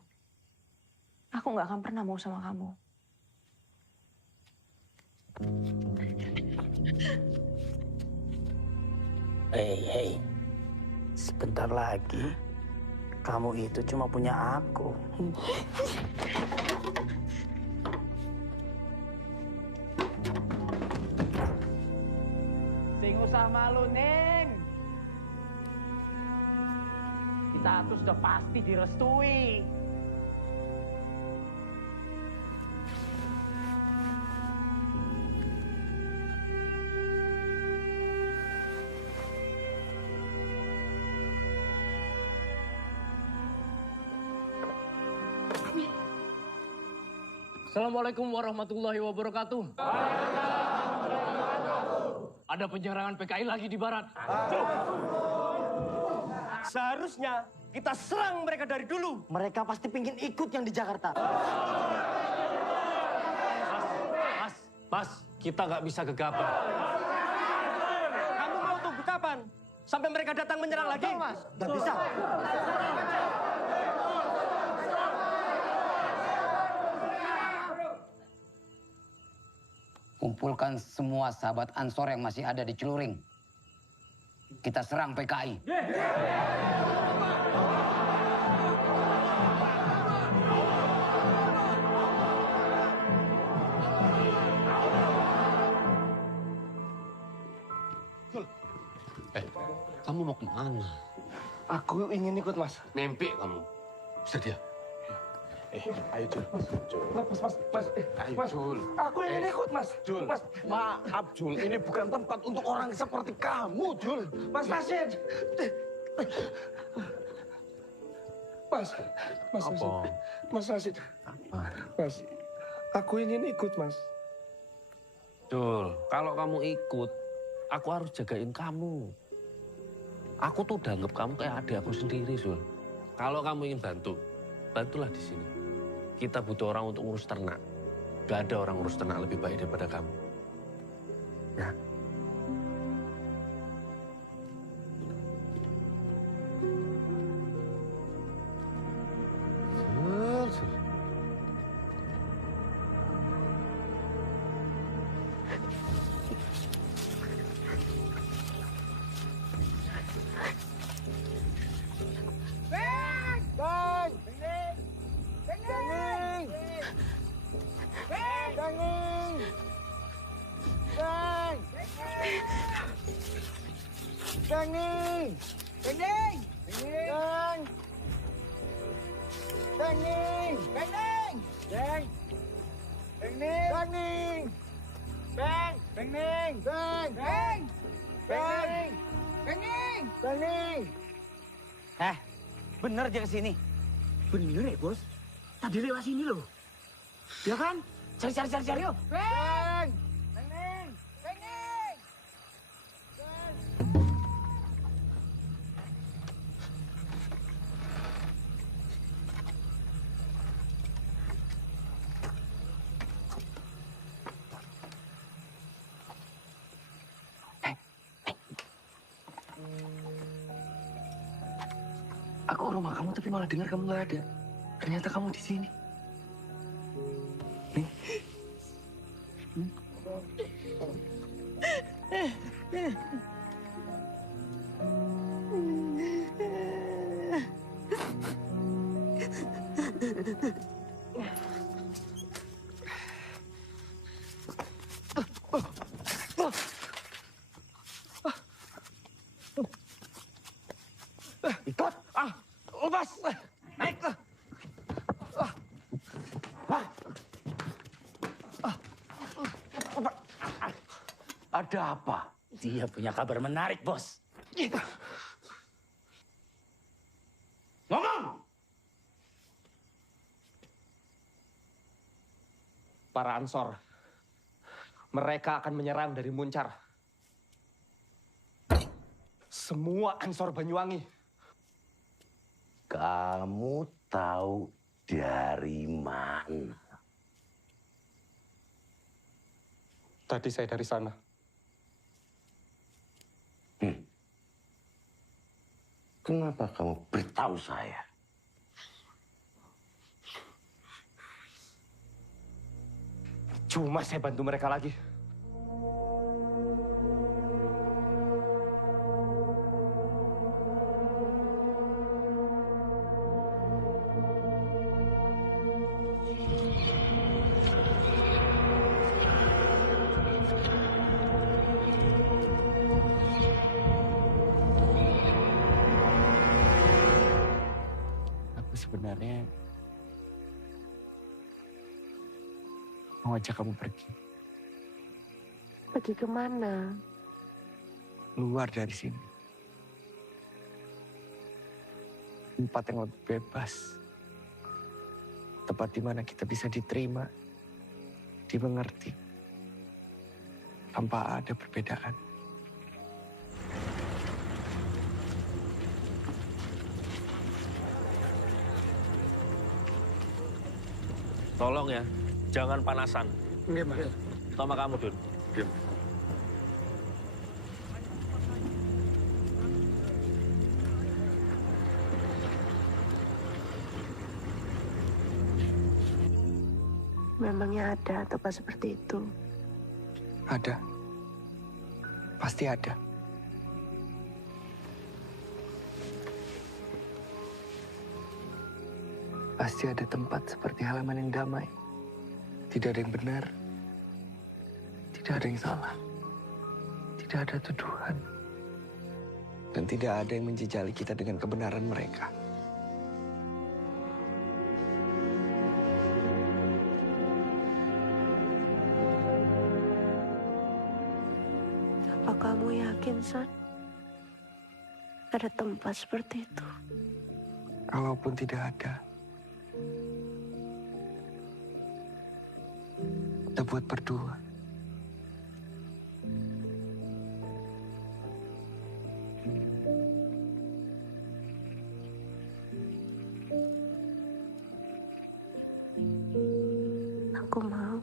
aku nggak akan pernah mau sama kamu. Hei, sebentar lagi kamu itu cuma punya aku. Sing usah malu, Ning. Kita tuh sudah pasti direstui. Assalamualaikum warahmatullahi wabarakatuh. Ada penyerangan PKI lagi di barat. Seharusnya kita serang mereka dari dulu. Mereka pasti pingin ikut yang di Jakarta. Mas, kita nggak bisa gegabah. Kamu mau tunggu kapan? Sampai mereka datang menyerang lagi? Mas, nggak bisa. Kumpulkan semua sahabat Ansor yang masih ada di Celuring. Kita serang PKI. Kamu mau kemana? Aku ingin ikut, Mas. Mimpi kamu. Sedia. Ayo, Jul. Mas. Ayo, Jul. Aku ingin ikut, Mas. Jul. Mas, Maaf, Jul. Ini bukan tempat untuk orang seperti kamu, Jul. Mas Rashid. Mas Apa? Mas Rashid. Mas, aku ingin ikut, Mas. Jul, kalau kamu ikut, aku harus jagain kamu. Aku tuh udah anggap kamu kayak adik aku sendiri, Jul. Kalau kamu ingin bantu, bantulah di sini. Kita butuh orang untuk ngurus ternak. Gak ada orang ngurus ternak lebih baik daripada kamu. Ya, Bengning! Bengning! Beng! Bengning! Bengning! Beng! Bengning! Beng! Beng! Beng! Bengning! Bengning! Bener dia kesini. Bener ya, Bos? Tadi lewat sini loh. Ya kan? Cari yuk. Beng! Bengning! Bengning! Aku ke rumah kamu tapi malah dengar kamu nggak ada. Ternyata kamu di sini. Nih. Ikut! Lepas! Naik! Ada apa? Dia punya kabar menarik, Bos. Ngomong! Para Ansor, mereka akan menyerang dari Muncar. Semua Ansor Banyuwangi. Kamu tahu dari mana? Tadi saya dari sana. Kenapa kamu beritahu saya? Cuma saya bantu mereka lagi. Sebenarnya mau ajak kamu pergi. Pergi kemana? Luar dari sini. Tempat yang lebih bebas. Tempat di mana kita bisa diterima, dimengerti, tanpa ada perbedaan. Tolong ya, jangan panasan. Nggih, Mas. Sama kamu, Dun. Memangnya ada tempat seperti itu? Ada. Pasti ada. Pasti ada tempat seperti halaman yang damai. Tidak ada yang benar. Tidak ada yang salah. Tidak ada tuduhan. Dan tidak ada yang menjejali kita dengan kebenaran mereka. Apa kamu yakin, San? Ada tempat seperti itu? Kalaupun tidak ada, kita buat berdua. Aku mau.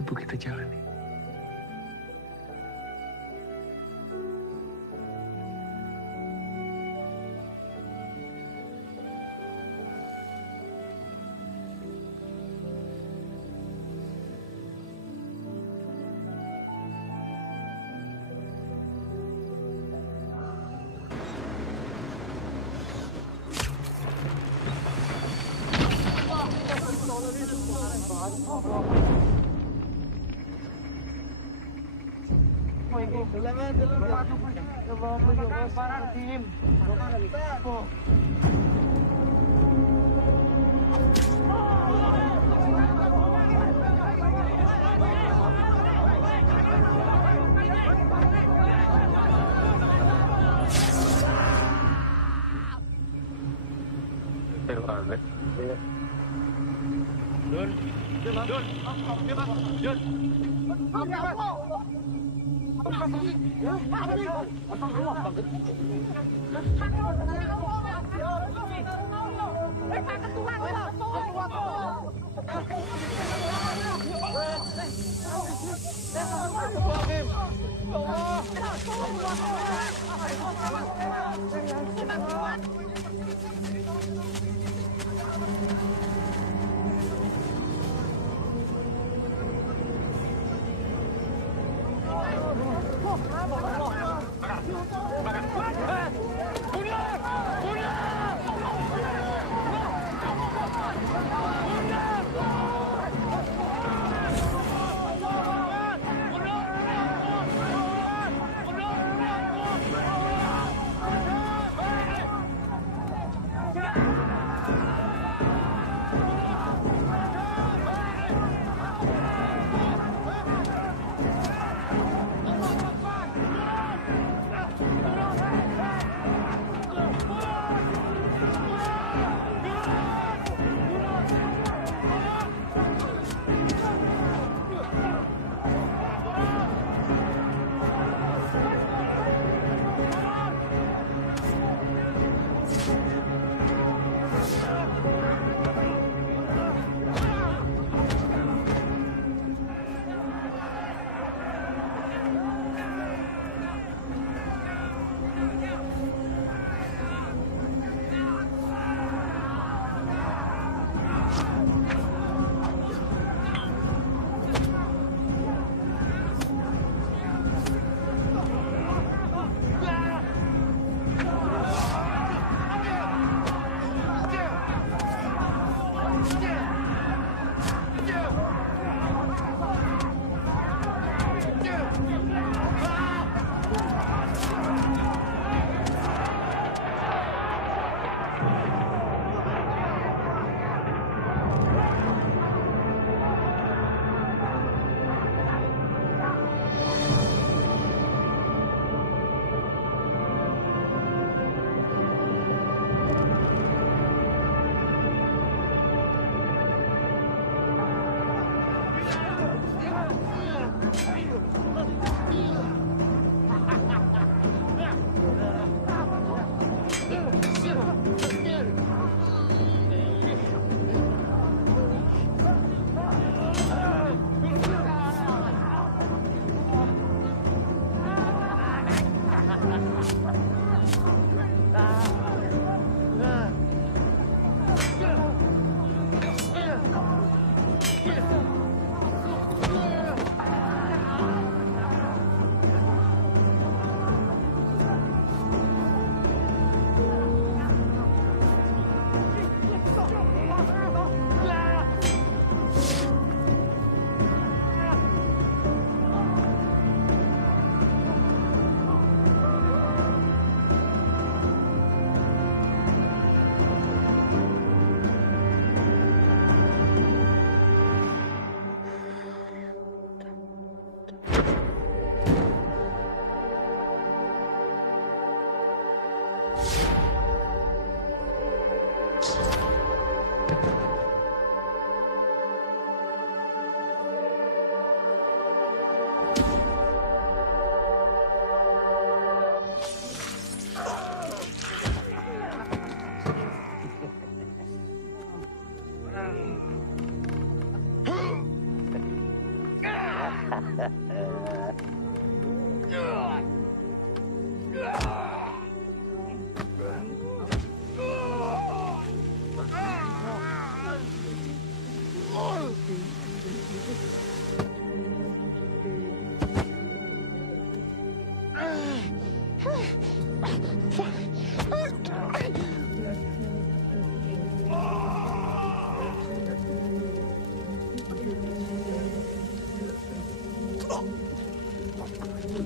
subuh kita jalani.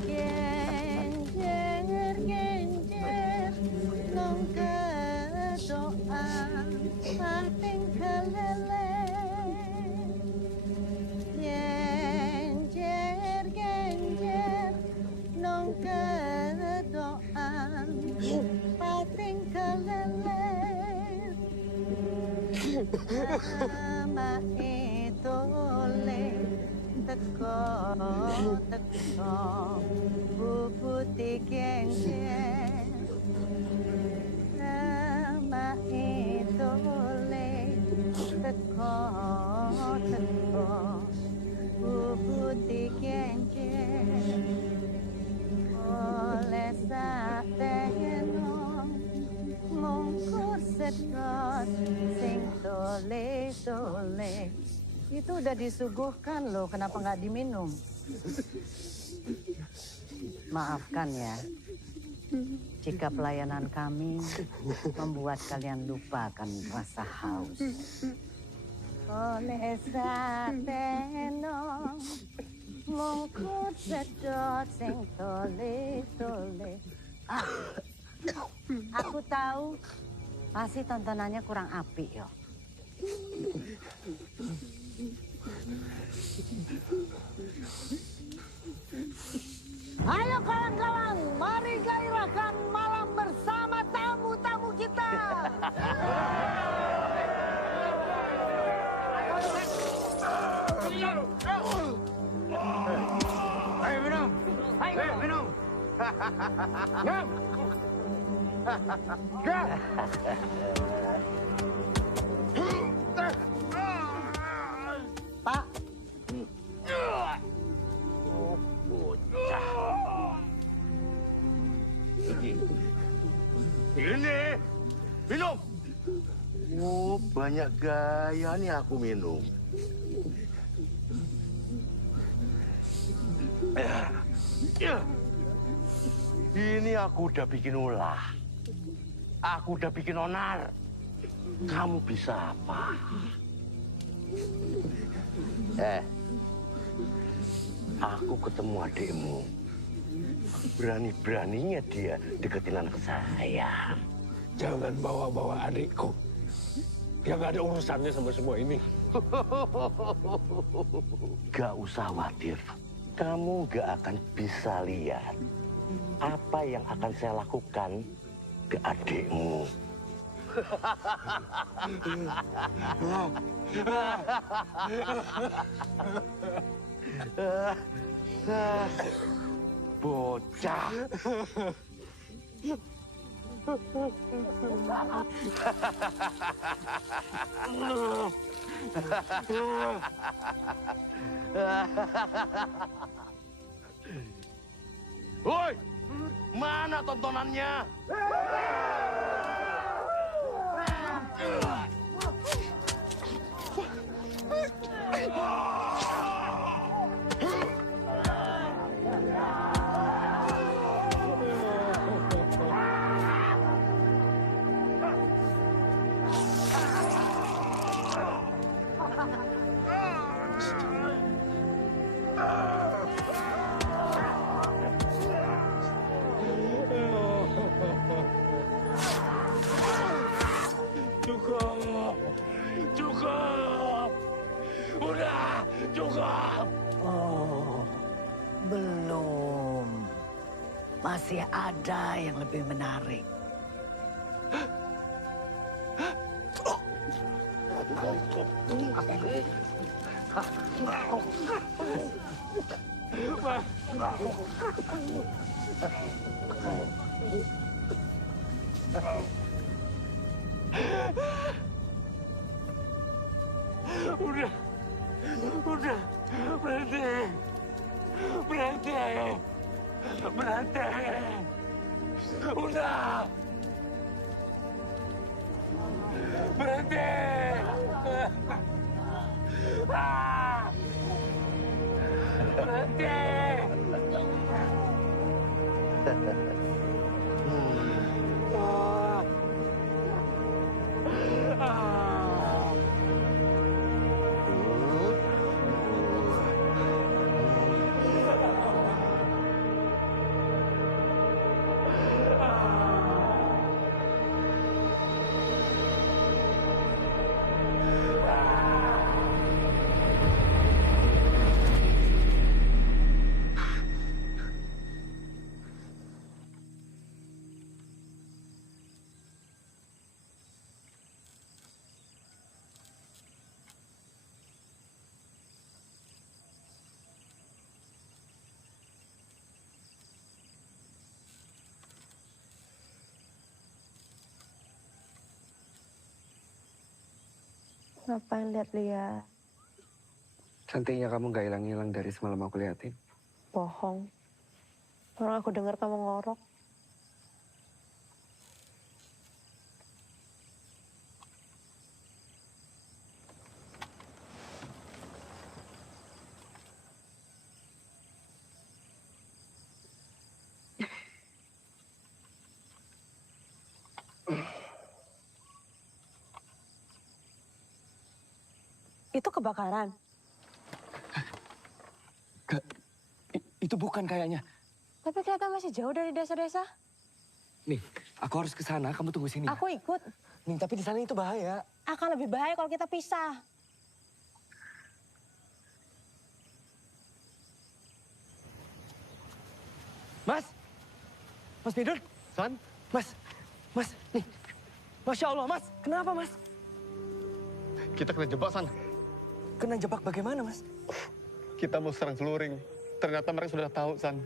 Genjer, genjer, nong kedoa, pating kelele. Genjer, genjer, nong kedoa, pating kelele. Nama itu teko teko bubuti genjer nama itu teko teko bubuti genjer oleh satenong mungkur sedot sing tole tole. Itu udah disuguhkan loh, kenapa nggak diminum? Maafkan ya, jika pelayanan kami membuat kalian lupakan rasa haus. Oleh satenong mungkur sedot sing tole tole. Aku tahu pasti tontonannya kurang apik yo. Ayo kawan-kawan, mari gairahkan malam bersama tamu-tamu kita. Ayo minum. Ayo minum. Ngam. Ngam. Pak. Oh, bocah. Ini. Minum. Oh, banyak gaya nih aku minum. Ini aku udah bikin ulah. Aku udah bikin onar. Kamu bisa apa? Aku ketemu adikmu. Berani-beraninya dia deketin anak saya. Jangan bawa-bawa adikku. Dia nggak ada urusannya sama semua ini. Gak usah khawatir. Kamu gak akan bisa lihat apa yang akan saya lakukan ke adikmu. Bocah. Woi, mana tontonannya? Cukup. Udah, cukup. Oh, belum. Masih ada yang lebih menarik. Udah, berhenti. Berhenti! Udah! Berhenti! Ah! Berhenti! Ngapain lihat-lihat? Cantiknya kamu gak hilang-hilang dari semalam aku liatin. Bohong. Orang aku dengar kamu ngorok. Itu kebakaran. Itu bukan kayaknya. Tapi kelihatan masih jauh dari desa-desa. Nih, aku harus ke sana, kamu tunggu sini. Aku ikut. Nih, tapi di sana itu bahaya. Akan lebih bahaya kalau kita pisah. Mas! Mas Midun? San? Mas, nih. Masya Allah, Mas. Kenapa, Mas? Kita kena jebak, San. Kena jebak bagaimana, Mas? Kita mau serang Celuring. Ternyata mereka sudah tahu, San.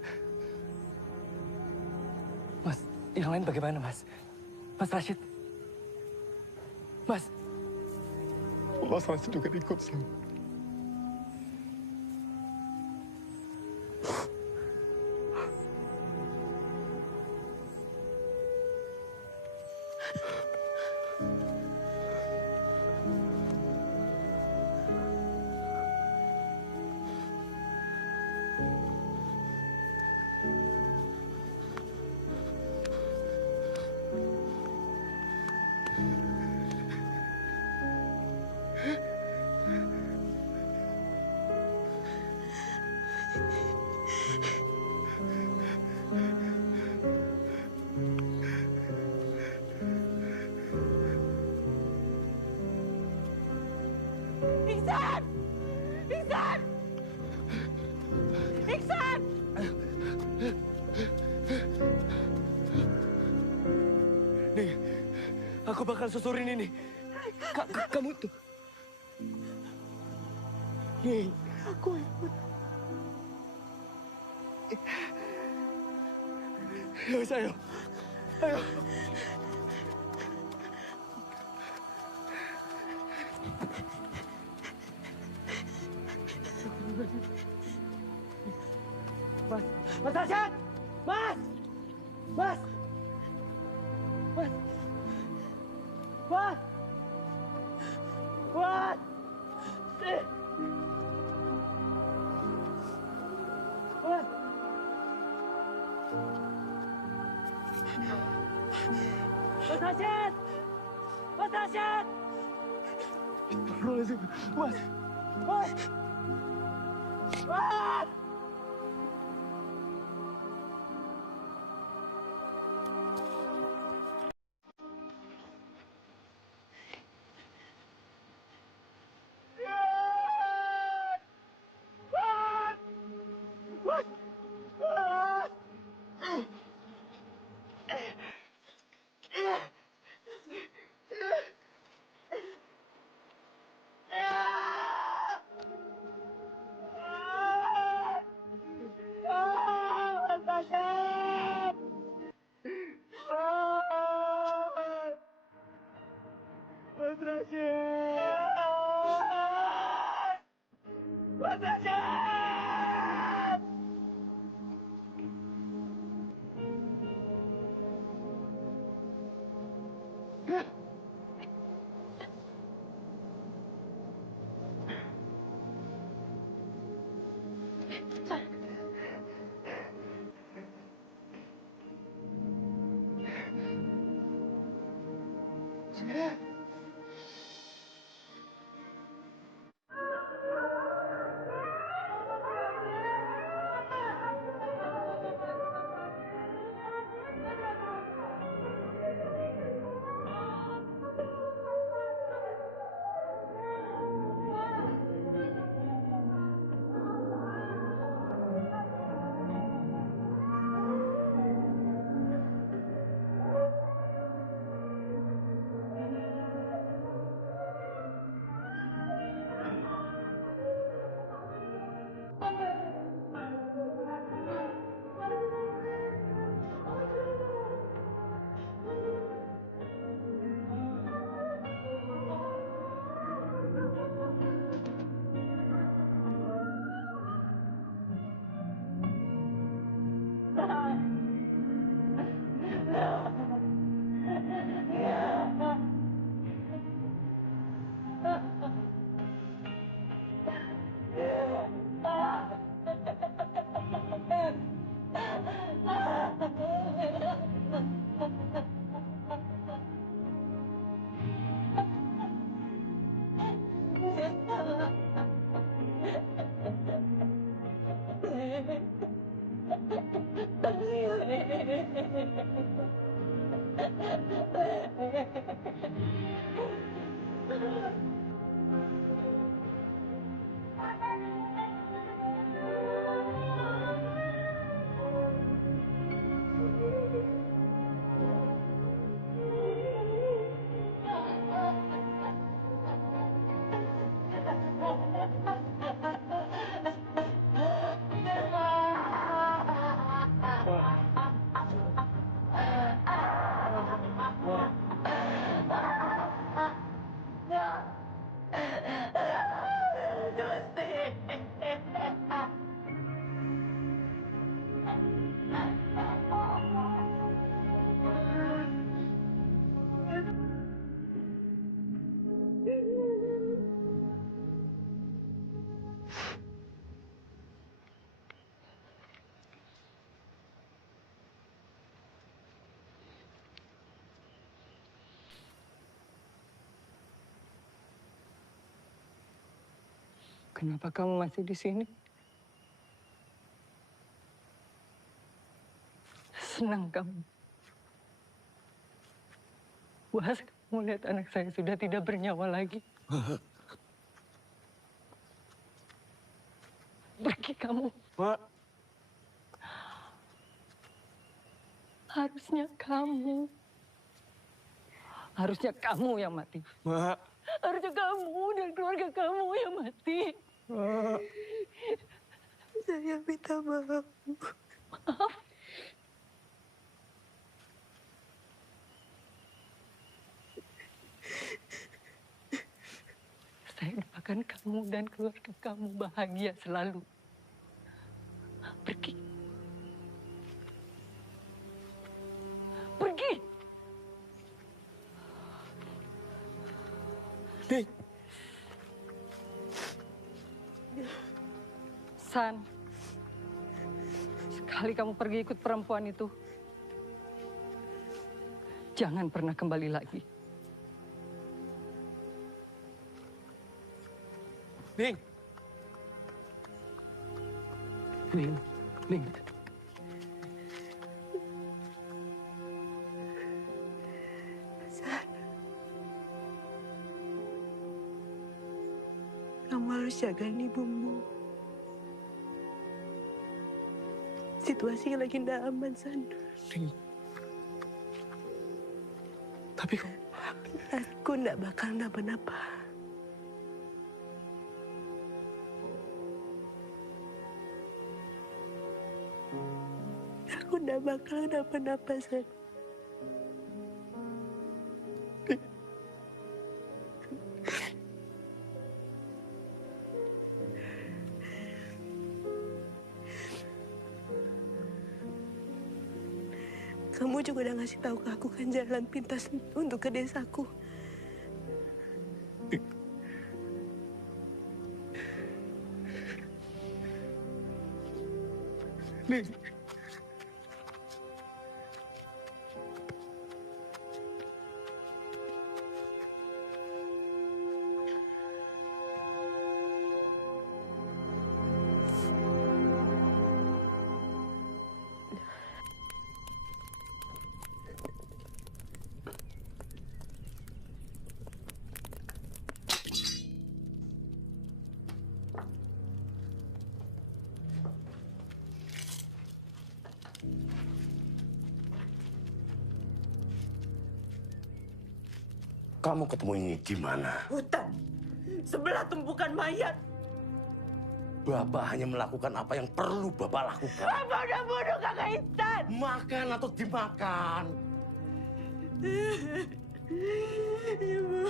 Mas, yang lain bagaimana, Mas? Mas Rashid? Mas? Mas Rashid juga ikut, San. Iksan! Iksan! Iksan! Nih, aku bakal susurin ini. Kamu tuh. Nih, Aku ikut. ayo, ayo. Ayo. Mas! Mas Rashid! Mas! Mas! Mas! Mas! Mas! Mas! Mas Rashid! Mas Rashid! Astagfirullahaladzim. Mas! Mas! Mas! Kenapa kamu masih di sini? Senang kamu. Puas kamu lihat anak saya sudah tidak bernyawa lagi. Pergi kamu. Mak. Harusnya kamu yang mati. Mak. Harusnya kamu dan keluarga kamu yang mati. Mak. Saya minta maaf. Maaf? Saya doakan kamu dan keluarga kamu bahagia selalu. Pergi. Pergi. Ding. San, sekali kamu pergi ikut perempuan itu, jangan pernah kembali lagi. Ning. Ning. Ning. San, kamu harus jagain ibumu. Situasi lagi tidak aman, San. Ning. Tapi kok... Aku tidak bakal napa-napa. Aku tidak bakal napa-napa, San. Kamu juga udah ngasih tahu ke aku kan jalan pintas untuk ke desaku. Nih. Kamu ketemu ini di mana? Hutan. Sebelah tumpukan mayat. Bapak hanya melakukan apa yang perlu Bapak lakukan. Bapak udah bunuh kakak Intan. Makan atau dimakan. Ibu.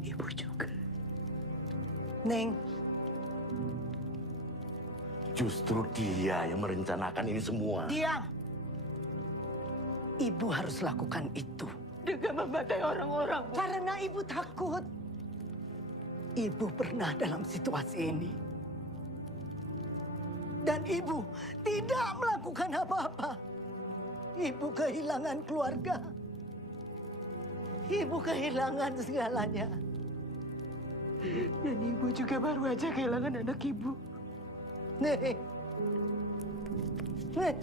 Ibu juga. Neng. Justru dia yang merencanakan ini semua. Diam. Ibu harus lakukan itu. Dengan membantai orang-orang. Karena ibu takut. Ibu pernah dalam situasi ini. Dan ibu tidak melakukan apa-apa. Ibu kehilangan keluarga. Ibu kehilangan segalanya. Dan ibu juga baru aja kehilangan anak ibu. Nih. Nih.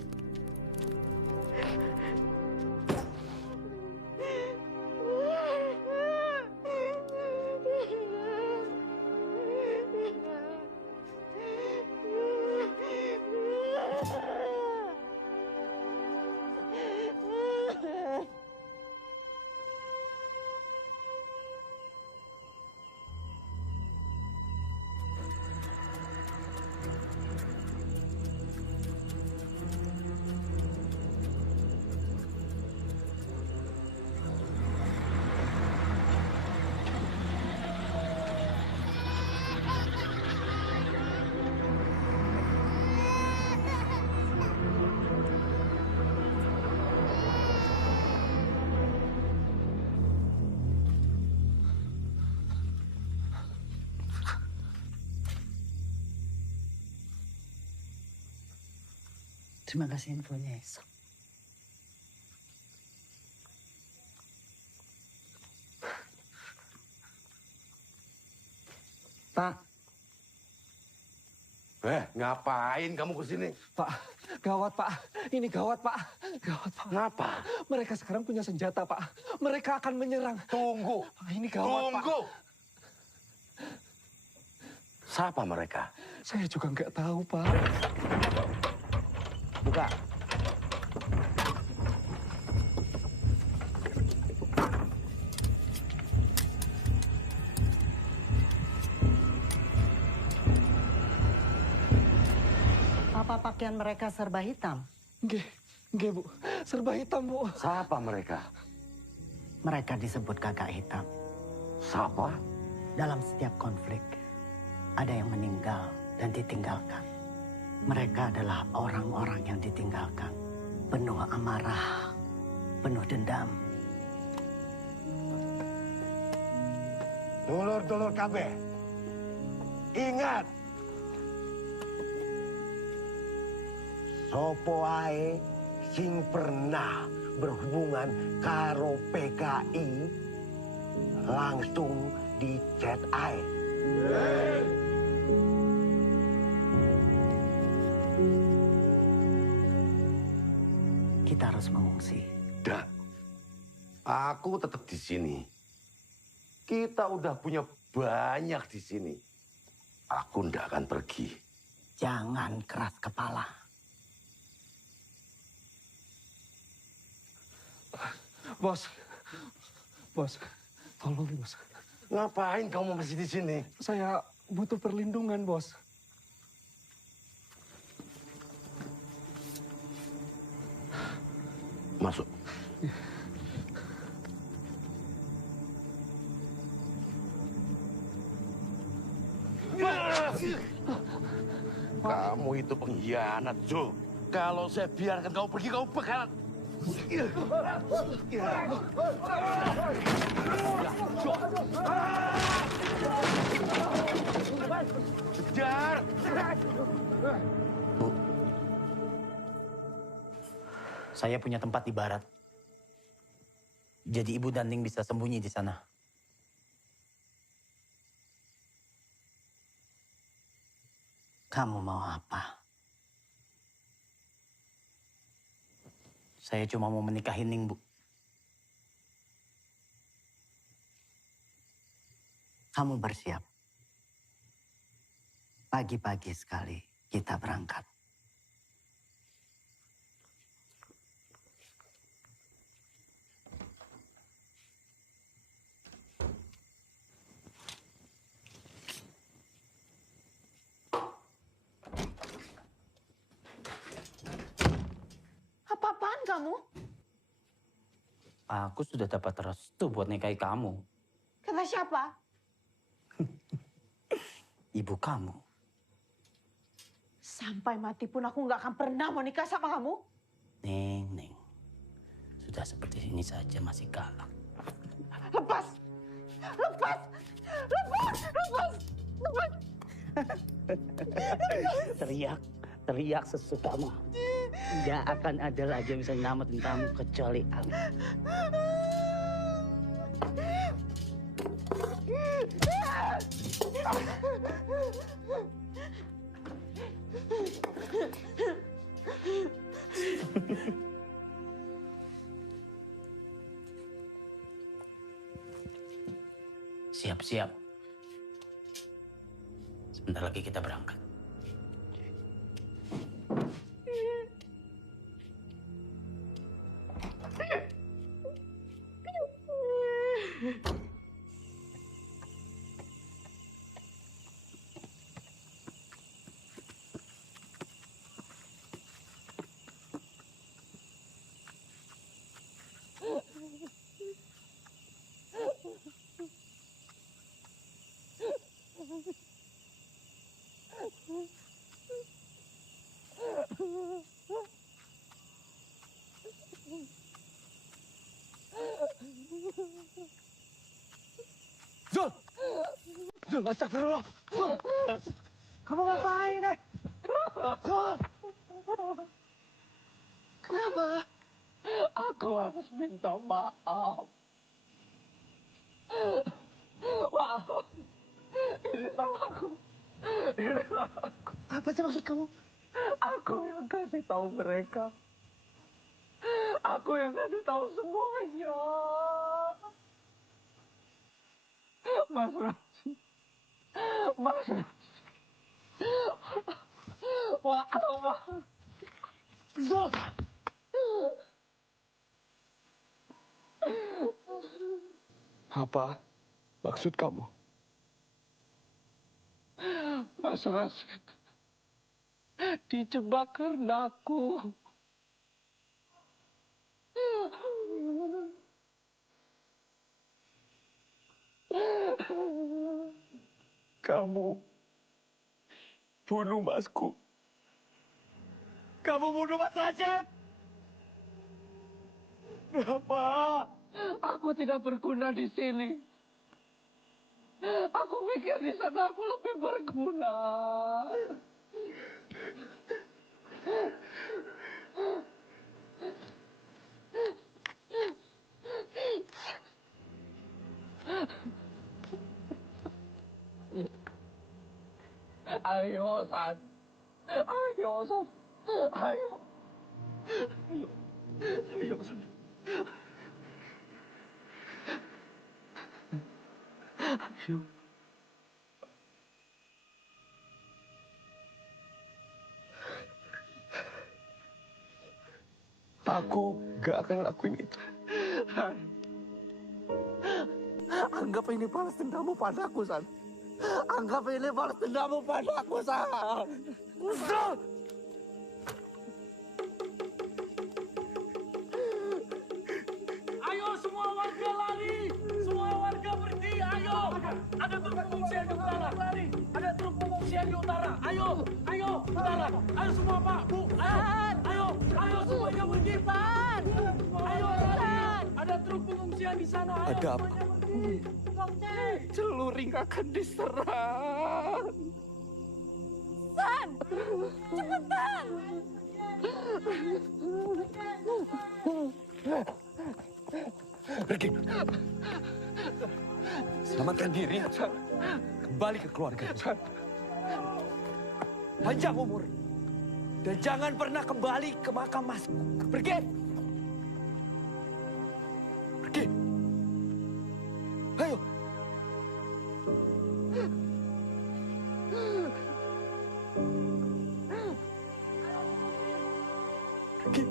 Terima kasih infonya, Esok. Pak. Ngapain kamu kesini? Pak, gawat Pak. Ini gawat Pak. Gawat Pak. Kenapa? Mereka sekarang punya senjata Pak. Mereka akan menyerang. Tunggu. Ini gawat Pak. Tunggu. Siapa mereka? Saya juga nggak tahu Pak. Buka. Apa pakaian mereka serba hitam? Nggih, Bu. Serba hitam, Bu. Siapa mereka? Mereka disebut kakak hitam. Siapa? Dalam setiap konflik, ada yang meninggal dan ditinggalkan. Mereka adalah orang-orang yang ditinggalkan. Penuh amarah, penuh dendam. Dulur-dulur kabeh. Ingat. Sopo ae sing pernah berhubungan karo PKI langsung dicet ae. Kita harus mengungsi. Dak, aku tetap di sini. Kita udah punya banyak di sini. Aku ndak akan pergi. Jangan keras kepala. Bos, tolong Bos. Ngapain kamu masih di sini? Saya butuh perlindungan, Bos. Masuk. Kamu itu pengkhianat, Jo. Kalau saya biarkan kau pergi, kau bakalan... Kejar! Bu, saya punya tempat di barat. Jadi Ibu dan Ning bisa sembunyi di sana. Kamu mau apa? Saya cuma mau menikahi Ning, Bu. Kamu bersiap. Pagi-pagi sekali kita berangkat. Apa-apaan kamu? Aku sudah dapat restu buat nikahi kamu. Kata siapa? Ibu kamu. Sampai mati pun aku nggak akan pernah mau nikah sama kamu. Ning. Sudah seperti ini saja masih galak. Lepas! Lepas! Lepas! Lepas! Lepas! Teriak sesukamu. Tidak akan ada lagi yang bisa nyelamatin kamu kecuali aku. Siap-siap. Sebentar lagi kita berangkat. Zul! Zul, astagfirullah. Zul! Kamu ngapain, Zul! Kenapa? Aku harus minta maaf. Maaf. Ini salahku. Ini salahku. Apa sih maksud kamu? Aku yang kasih tahu mereka. Aku yang kasih tahu semuanya. Mas Raji. Mas Raji. Maaf. Zul! Apa maksud kamu? Mas Rasid dijebak karena aku. Kamu bunuh Masku. Kamu bunuh Mas Rajab. Kenapa? Aku tidak berguna di sini. Aku pikir di sana aku lebih berguna. Ayo, San. Ayo, San. Ayo. Ayo, San. Ayo. Aku gak akan lakuin itu. Anggap ini balas dendammu padaku, San. Anggap ini balas dendammu padaku, San. Zul! Ayo semua warga lari! Semua warga berhenti, ayo! Ada truk pengungsian di utara! Ada truk pengungsian di utara, ayo! Ayo, saudara. Ayo semua Pak, Bu. Ayo semuanya pergi. Ayo, ada truk pengungsian di sana. Ada apa? Celuring akan diserang. San, cepetan. Pergi. Selamatkan diri. Kembali ke keluarga. Panjang umur. Dan jangan pernah kembali ke makam Masku. Pergi. Pergi. Ayo. Pergi.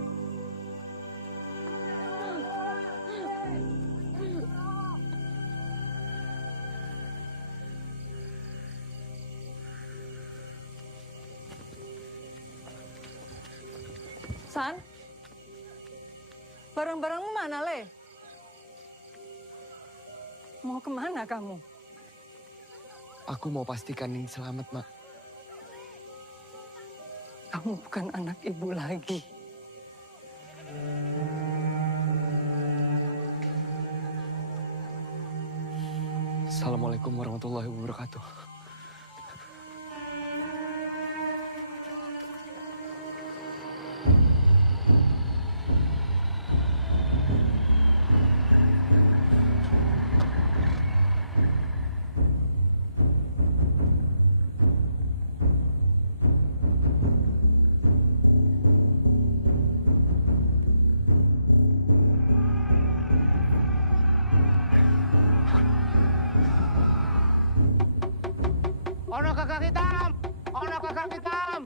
San, barang-barangmu mana, Le? Mau kemana kamu? Aku mau pastikan Ning selamat, Mak. Kamu bukan anak ibu lagi. Assalamualaikum warahmatullahi wabarakatuh. Ono kakak hitam! Ono kakak hitam!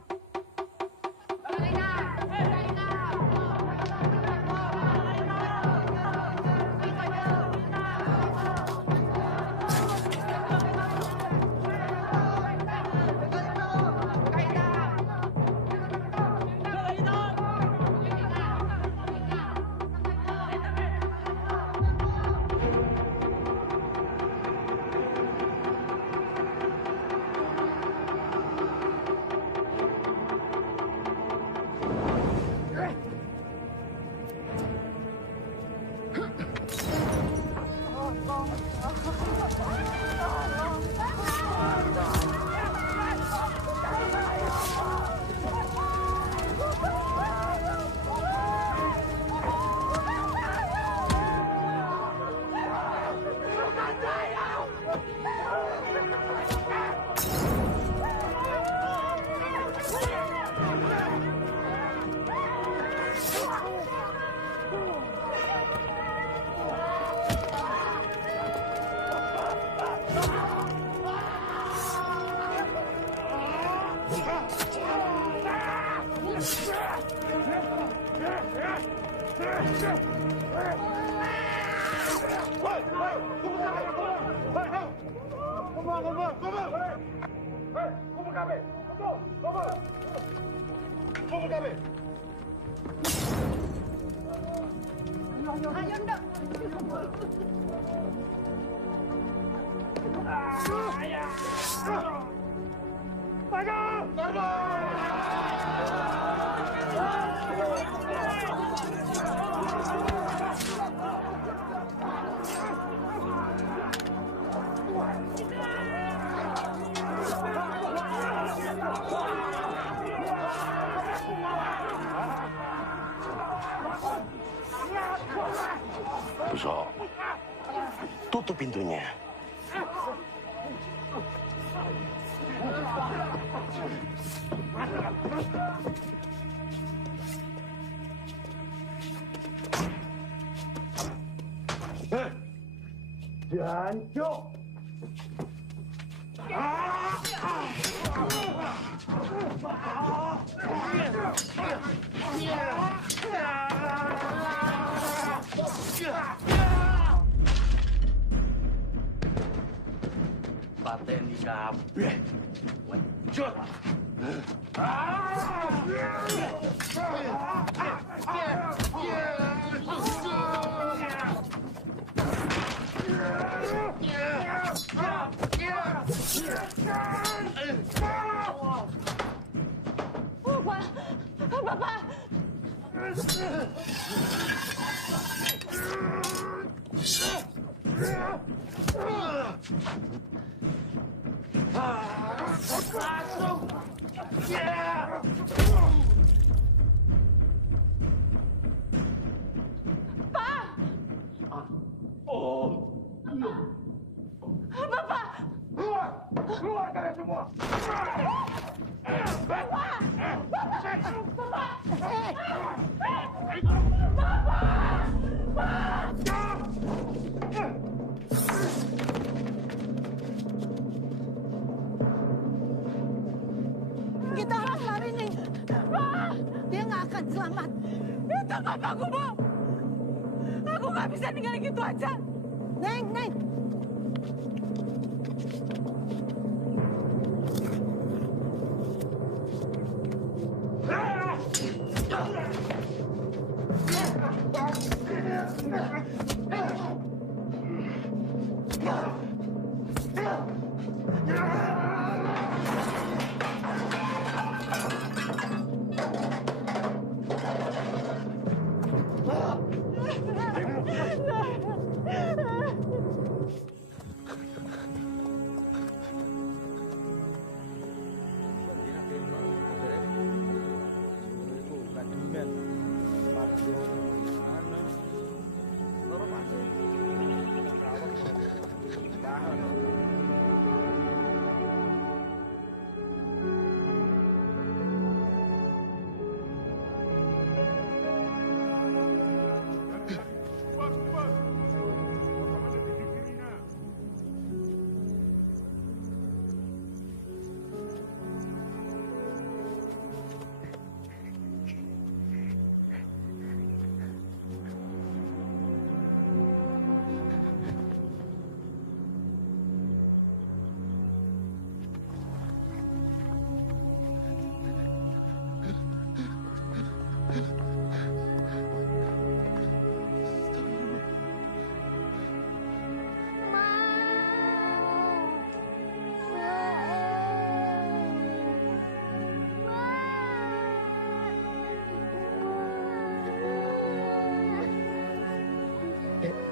Buso, tutup pintunya. Jancuk! Pateni kabeh. Wajut. Bapak! Langsung! Yeah! Pak! Oh! Bapak! Keluar! Keluar kalian semua! Bapak! Kita harus lari, Ning. Dia nggak akan selamat. Itu bapakku, Bu. Aku nggak bisa ninggalin gitu aja. Neng, Neng.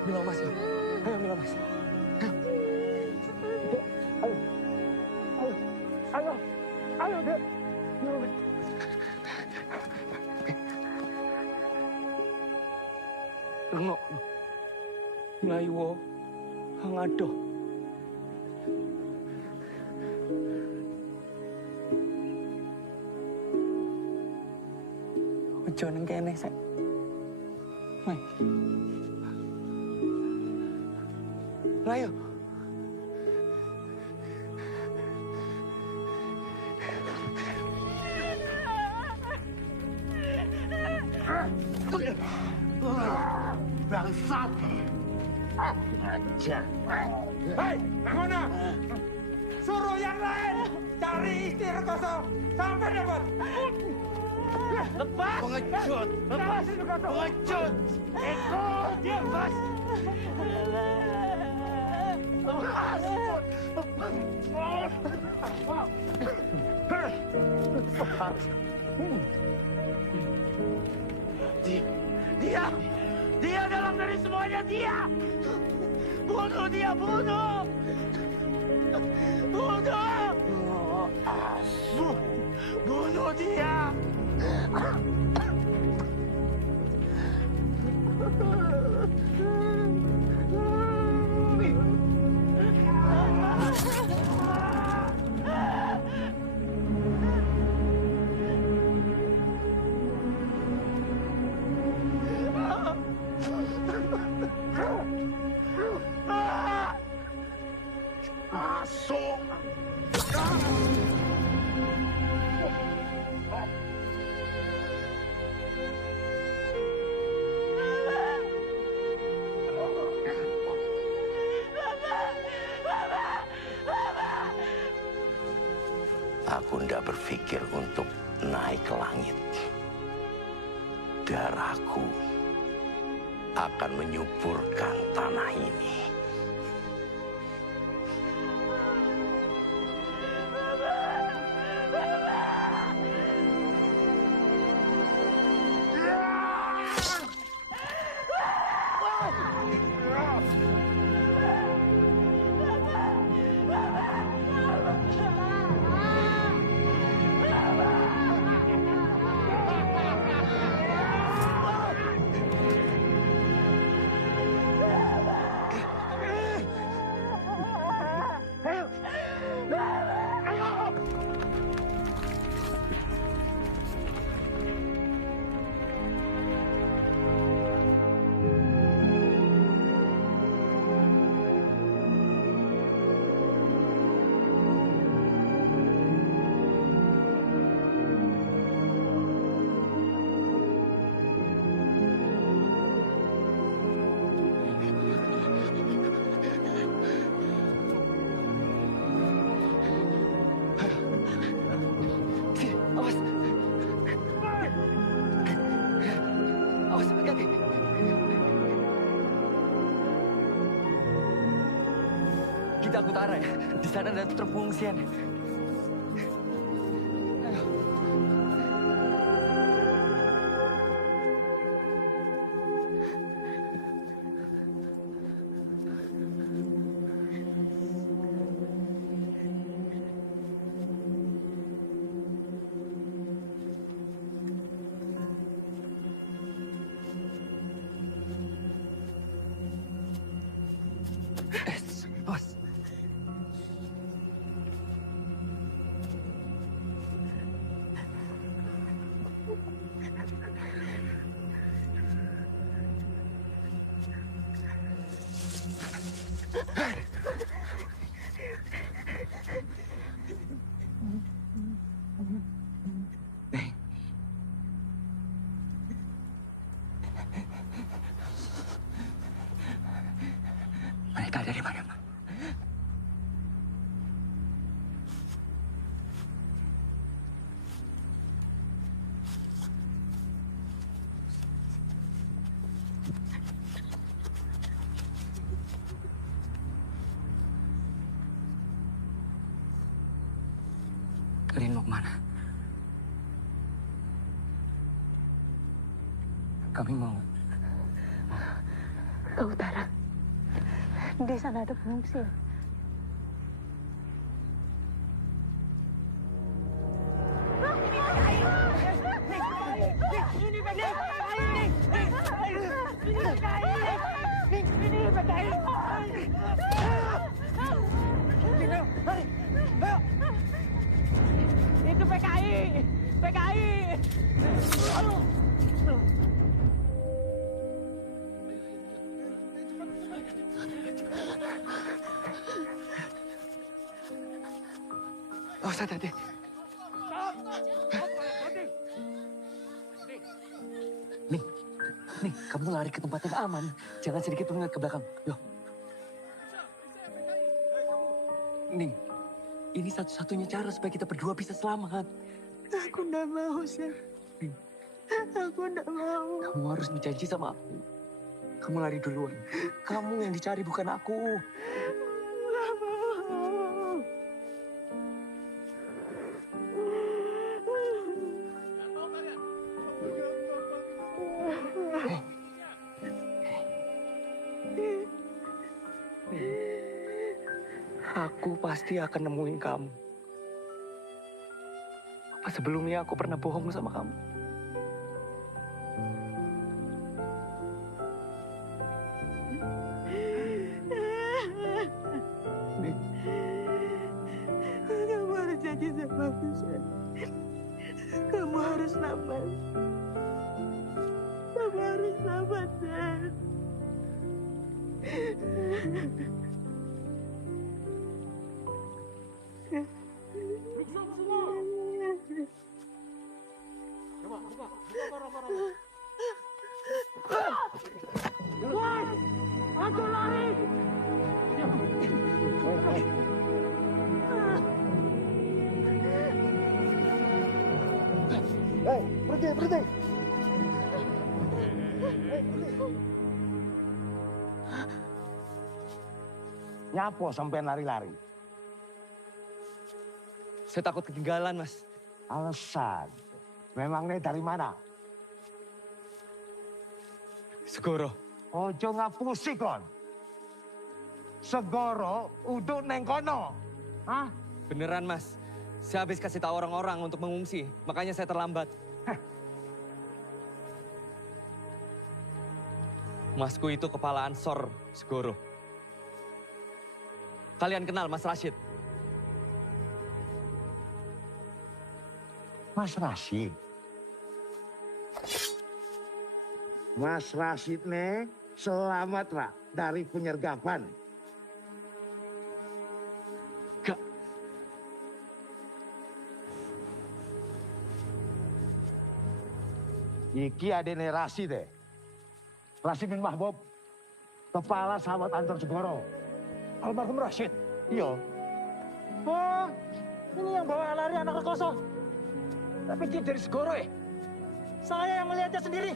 Mila Mas, ayo Mila Mas. Ayo, Dek. Rengok, Melayu, hang adoh. Ojo nang kene sek. Melayu. Bangsat! Ajar. Hei, mana? Suruh yang lain cari istri Rekoso sampai dapat. Lepas! Pengecut! Lepas! Pengecut! Ikut dia, Bas! Lepas! Dia dalam dari semuanya, dia! Bunuh dia, bunuh! Bunuh! Bunuh dia! Masuk! Aku tidak berpikir untuk naik ke langit. Darahku akan menyuburkan tanah ini. Kita ke utara ya. Di sana ada truk pengungsian. Bos. Mereka dari mana, Pak? Kalian mau kemana? Kami mau Ke utara. Di sana ada pengungsian. Itu PKI. PKI. Oh, hati-hati. Ning, kamu lari ke tempat yang aman. Jangan sedikit pun ngeliat ke belakang. Yo. Ning, ini satu-satunya cara supaya kita berdua bisa selamat. Aku nggak mau, Sir. Aku nggak mau. Kamu harus berjanji sama aku. Kamu lari duluan. Kamu yang dicari bukan aku. Nggak mau. Aku pasti akan nemuin kamu. Apa sebelumnya aku pernah bohong sama kamu? Kamu harus janji sama aku, Sir. Kamu harus sabar. Kamu harus sabar, Sir. Woi, aku lari. Hei, berhenti. Nyapo sampai lari-lari? Saya takut ketinggalan, Mas. Alasan? Memangnya dari mana? Segoro. Ojo ngapusi kon. Segoro uduk neng kono. Hah? Beneran, Mas. Saya habis kasih tahu orang-orang untuk mengungsi, makanya saya terlambat. Masku itu kepala Ansor Segoro. Kalian kenal Mas Rashid? Mas Rashid? Mas Rashid nih selamat Ra dari penyergapan. Gak. Iki adene Rashid deh. Rashid bin Mahbub, kepala sahabat Ansor Segoro. Almarhum Rashid? Iya. Oh, ini yang bawa lari anak rekoso. Tapi dia dari Segoro ya? Saya yang melihatnya sendiri.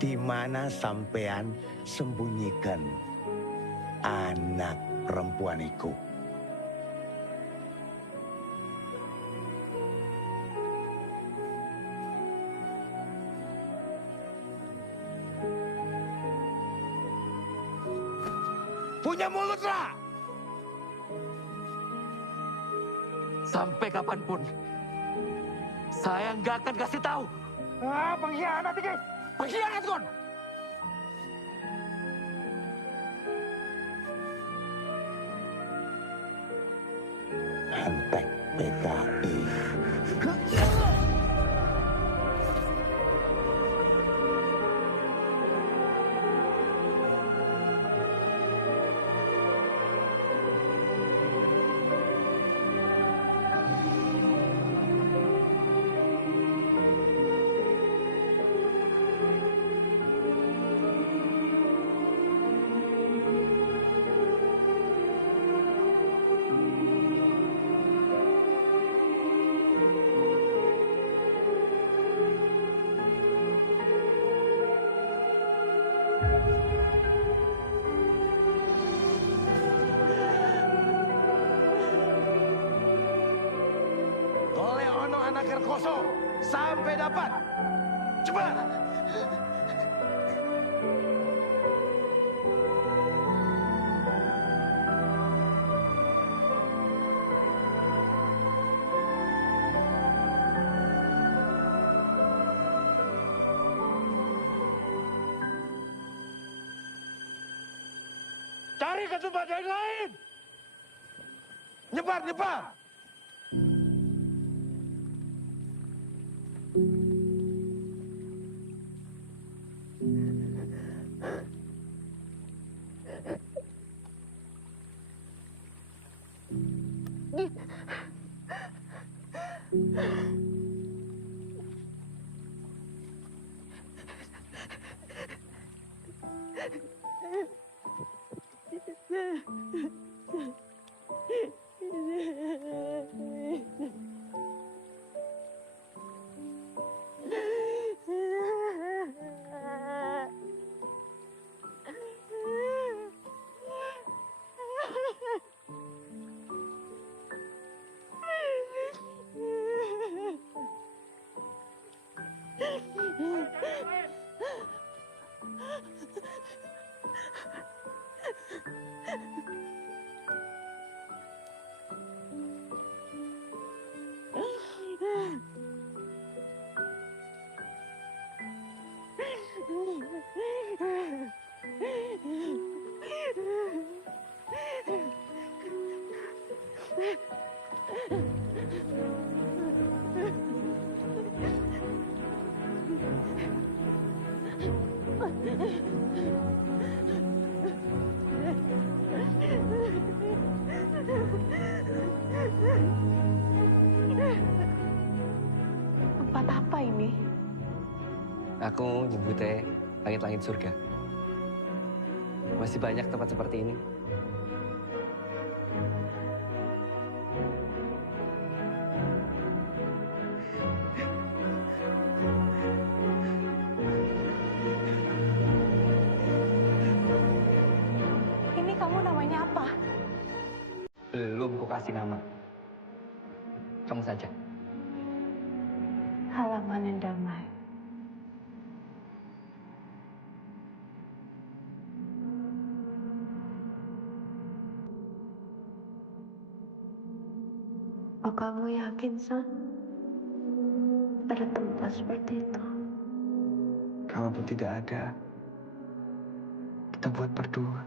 Di mana sampean sembunyikan anak perempuan itu? Punya mulut lah! Sampai kapanpun, saya nggak akan kasih tahu. Ah, pengkhianat ini! Pengkhianat kon! Hantek PKI. Anak Kerkoso sampai dapat. Cepat. Cari ke tempat yang lain. Nyebar, nyebar. Tempat apa ini? Aku nyebutnya langit-langit surga. Masih banyak tempat seperti ini. Ini kasih nama. Kamu saja. Halaman yang damai. Oh, kamu yakin, San? Ada tempat seperti itu? Kalaupun tidak ada, kita buat berdua.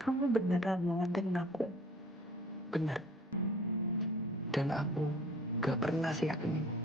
Kamu beneran mau nganterin aku? Benar. Dan aku gak pernah siap ini.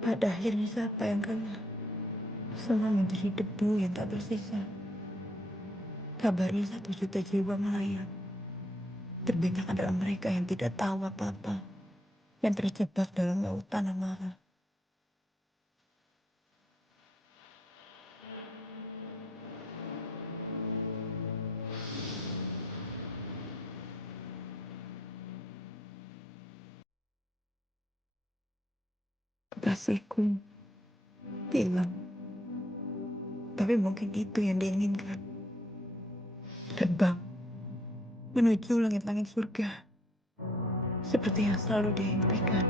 Pada akhirnya siapa yang kena? Semua menjadi debu yang tak tersisa. Kabarnya 1 juta jiwa melayang. Terbanyak adalah mereka yang tidak tahu apa-apa, yang terjebak dalam lautan amarah. Kekasihku hilang. Tapi mungkin itu yang diinginkan. Terbang menuju langit-langit surga. Seperti yang selalu dia impikan.